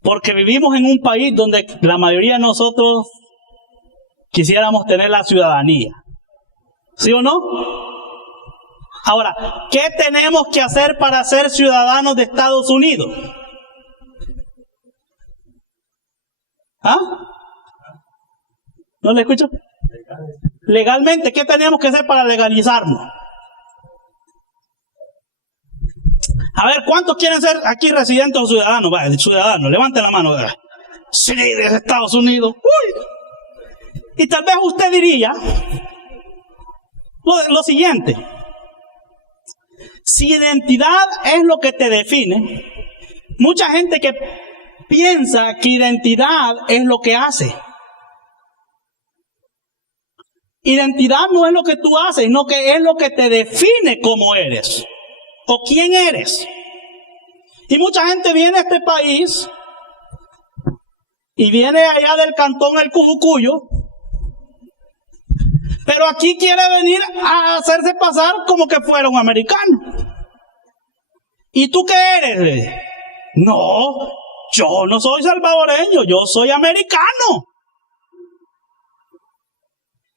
Porque vivimos en un país donde la mayoría de nosotros quisiéramos tener la ciudadanía. ¿Sí o no? Ahora, ¿qué tenemos que hacer para ser ciudadanos de Estados Unidos? ¿Ah? ¿No le escucho? Legalmente, ¿qué tenemos que hacer para legalizarnos? A ver, ¿cuántos quieren ser aquí residentes o ciudadanos? Vale, ciudadanos, levanten la mano. Sí, de Estados Unidos. Uy. Y tal vez usted diría lo siguiente: si identidad es lo que te define, mucha gente que piensa que identidad es lo que hace. Identidad no es lo que tú haces, sino que es lo que te define cómo eres o quién eres. Y mucha gente viene a este país y viene allá del cantón El Cujucuyo, pero aquí quiere venir a hacerse pasar como que fuera un americano. ¿Y tú qué eres? Le dije. No, yo no soy salvadoreño, yo soy americano.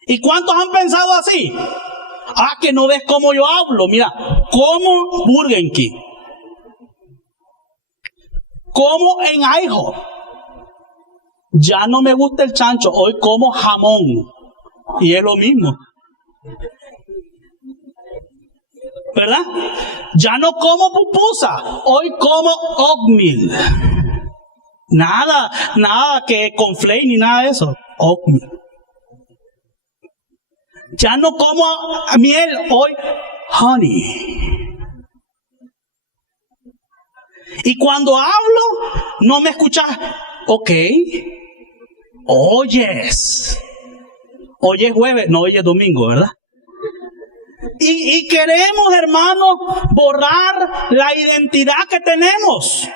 ¿Y cuántos han pensado así? Ah, que no ves cómo yo hablo. Mira, como Burger King, como en IHOP. Ya no me gusta el chancho, hoy como jamón. Y es lo mismo. ¿Verdad? Ya no como pupusa, hoy como oatmeal. Nada que conflay ni nada de eso. Oatmeal. Ya no como miel, hoy honey. Y cuando hablo, no me escuchas. Ok. Oyes. Hoy es jueves, no, hoy es domingo, ¿verdad? Y queremos, hermanos, borrar la identidad que tenemos.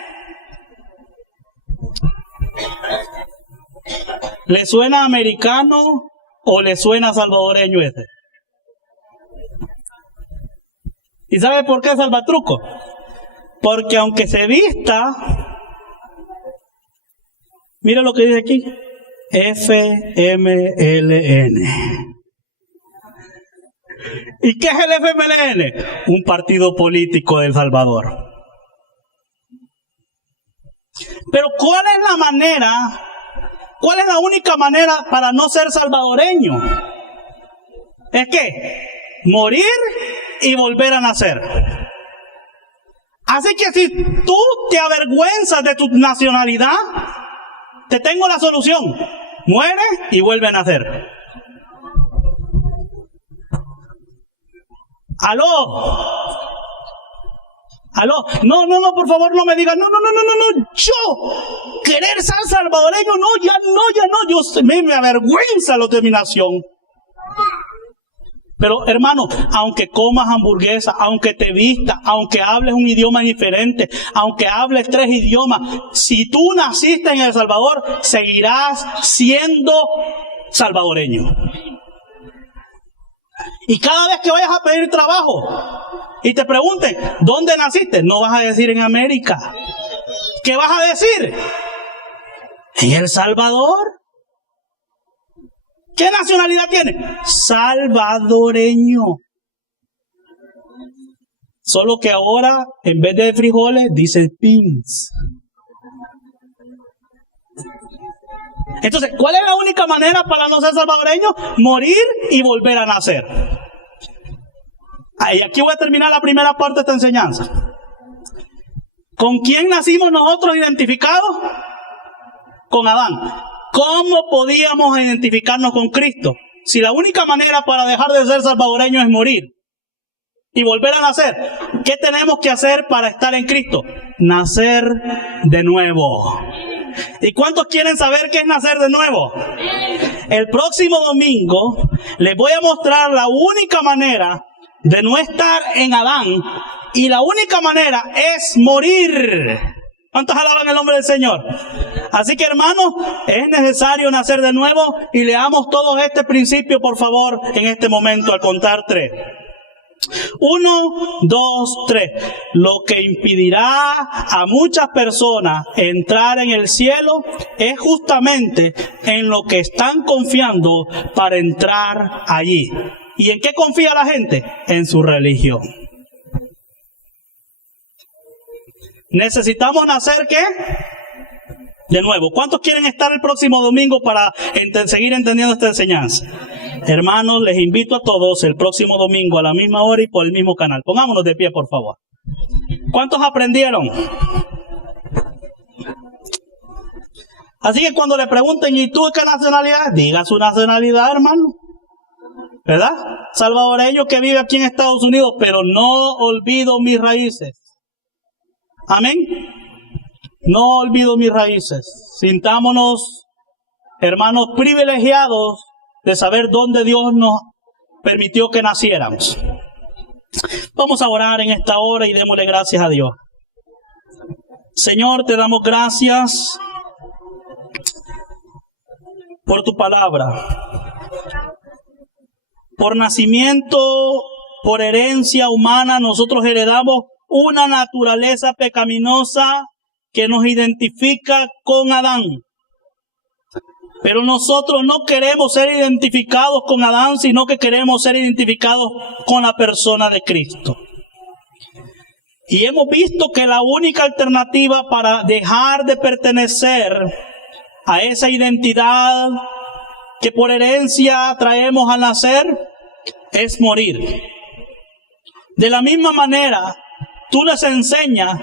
¿Le suena americano o le suena salvadoreño ese? ¿Y sabe por qué, Salvatruco? Porque aunque se vista, mira lo que dice aquí, FMLN. ¿Y qué es el FMLN? Un partido político de El Salvador. Pero ¿cuál es la única manera para no ser salvadoreño? Es que morir y volver a nacer. Así que si tú te avergüenzas de tu nacionalidad, te tengo la solución. Muere y vuelve a nacer. Aló. No, por favor, no me digan, no. Yo, querer ser salvadoreño, ya no. Yo me avergüenza la determinación. Pero, hermano, aunque comas hamburguesa, aunque te vistas, aunque hables un idioma diferente, aunque hables 3 idiomas, si tú naciste en El Salvador, seguirás siendo salvadoreño. Y cada vez que vayas a pedir trabajo y te pregunten, ¿dónde naciste? No vas a decir en América. ¿Qué vas a decir? En El Salvador. ¿Qué nacionalidad tiene? Salvadoreño. Solo que ahora, en vez de frijoles, dice beans. Entonces, ¿cuál es la única manera para no ser salvadoreño? Morir y volver a nacer. Y aquí voy a terminar la primera parte de esta enseñanza. ¿Con quién nacimos nosotros identificados? Con Adán. ¿Cómo podíamos identificarnos con Cristo? Si la única manera para dejar de ser salvadoreño es morir y volver a nacer, ¿qué tenemos que hacer para estar en Cristo? Nacer de nuevo. ¿Y cuántos quieren saber qué es nacer de nuevo? El próximo domingo les voy a mostrar la única manera de no estar en Adán, y la única manera es morir. ¿Cuántos alaban el nombre del Señor? Así que, hermanos, es necesario nacer de nuevo, y leamos todos este principio, por favor, en este momento, al contar 3. 1, 2, 3. Lo que impedirá a muchas personas entrar en el cielo es justamente en lo que están confiando para entrar allí. ¿Y en qué confía la gente? En su religión. Necesitamos nacer, ¿qué? De nuevo. ¿Cuántos quieren estar el próximo domingo para seguir entendiendo esta enseñanza? Hermanos, les invito a todos el próximo domingo a la misma hora y por el mismo canal. Pongámonos de pie, por favor. ¿Cuántos aprendieron? Así que cuando le pregunten, ¿y tú qué nacionalidad? Diga su nacionalidad, hermano. ¿Verdad? Salvadoreño que vive aquí en Estados Unidos, pero no olvido mis raíces. Amén. No olvido mis raíces. Sintámonos, hermanos, privilegiados de saber dónde Dios nos permitió que naciéramos. Vamos a orar en esta hora y démosle gracias a Dios. Señor, te damos gracias por tu palabra. Por nacimiento, por herencia humana, nosotros heredamos una naturaleza pecaminosa que nos identifica con Adán. Pero nosotros no queremos ser identificados con Adán, sino que queremos ser identificados con la persona de Cristo. Y hemos visto que la única alternativa para dejar de pertenecer a esa identidad que por herencia traemos al nacer es morir. De la misma manera, tú les enseñas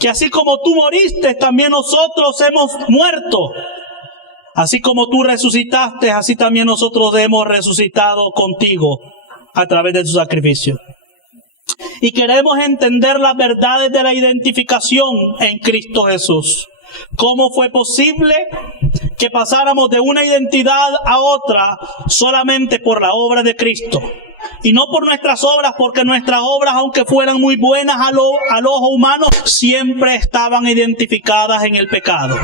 que así como tú moriste, también nosotros hemos muerto. Así como tú resucitaste, así también nosotros hemos resucitado contigo a través de tu sacrificio. Y queremos entender las verdades de la identificación en Cristo Jesús. ¿Cómo fue posible que pasáramos de una identidad a otra solamente por la obra de Cristo? Y no por nuestras obras, porque nuestras obras, aunque fueran muy buenas al ojo humano, siempre estaban identificadas en el pecado.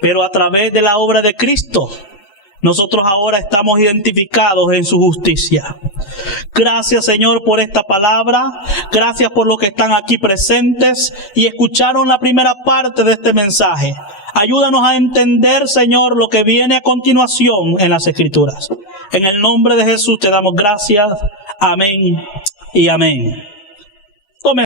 Pero a través de la obra de Cristo, nosotros ahora estamos identificados en su justicia. Gracias, Señor, por esta palabra. Gracias por los que están aquí presentes y escucharon la primera parte de este mensaje. Ayúdanos a entender, Señor, lo que viene a continuación en las Escrituras. En el nombre de Jesús te damos gracias. Amén y amén.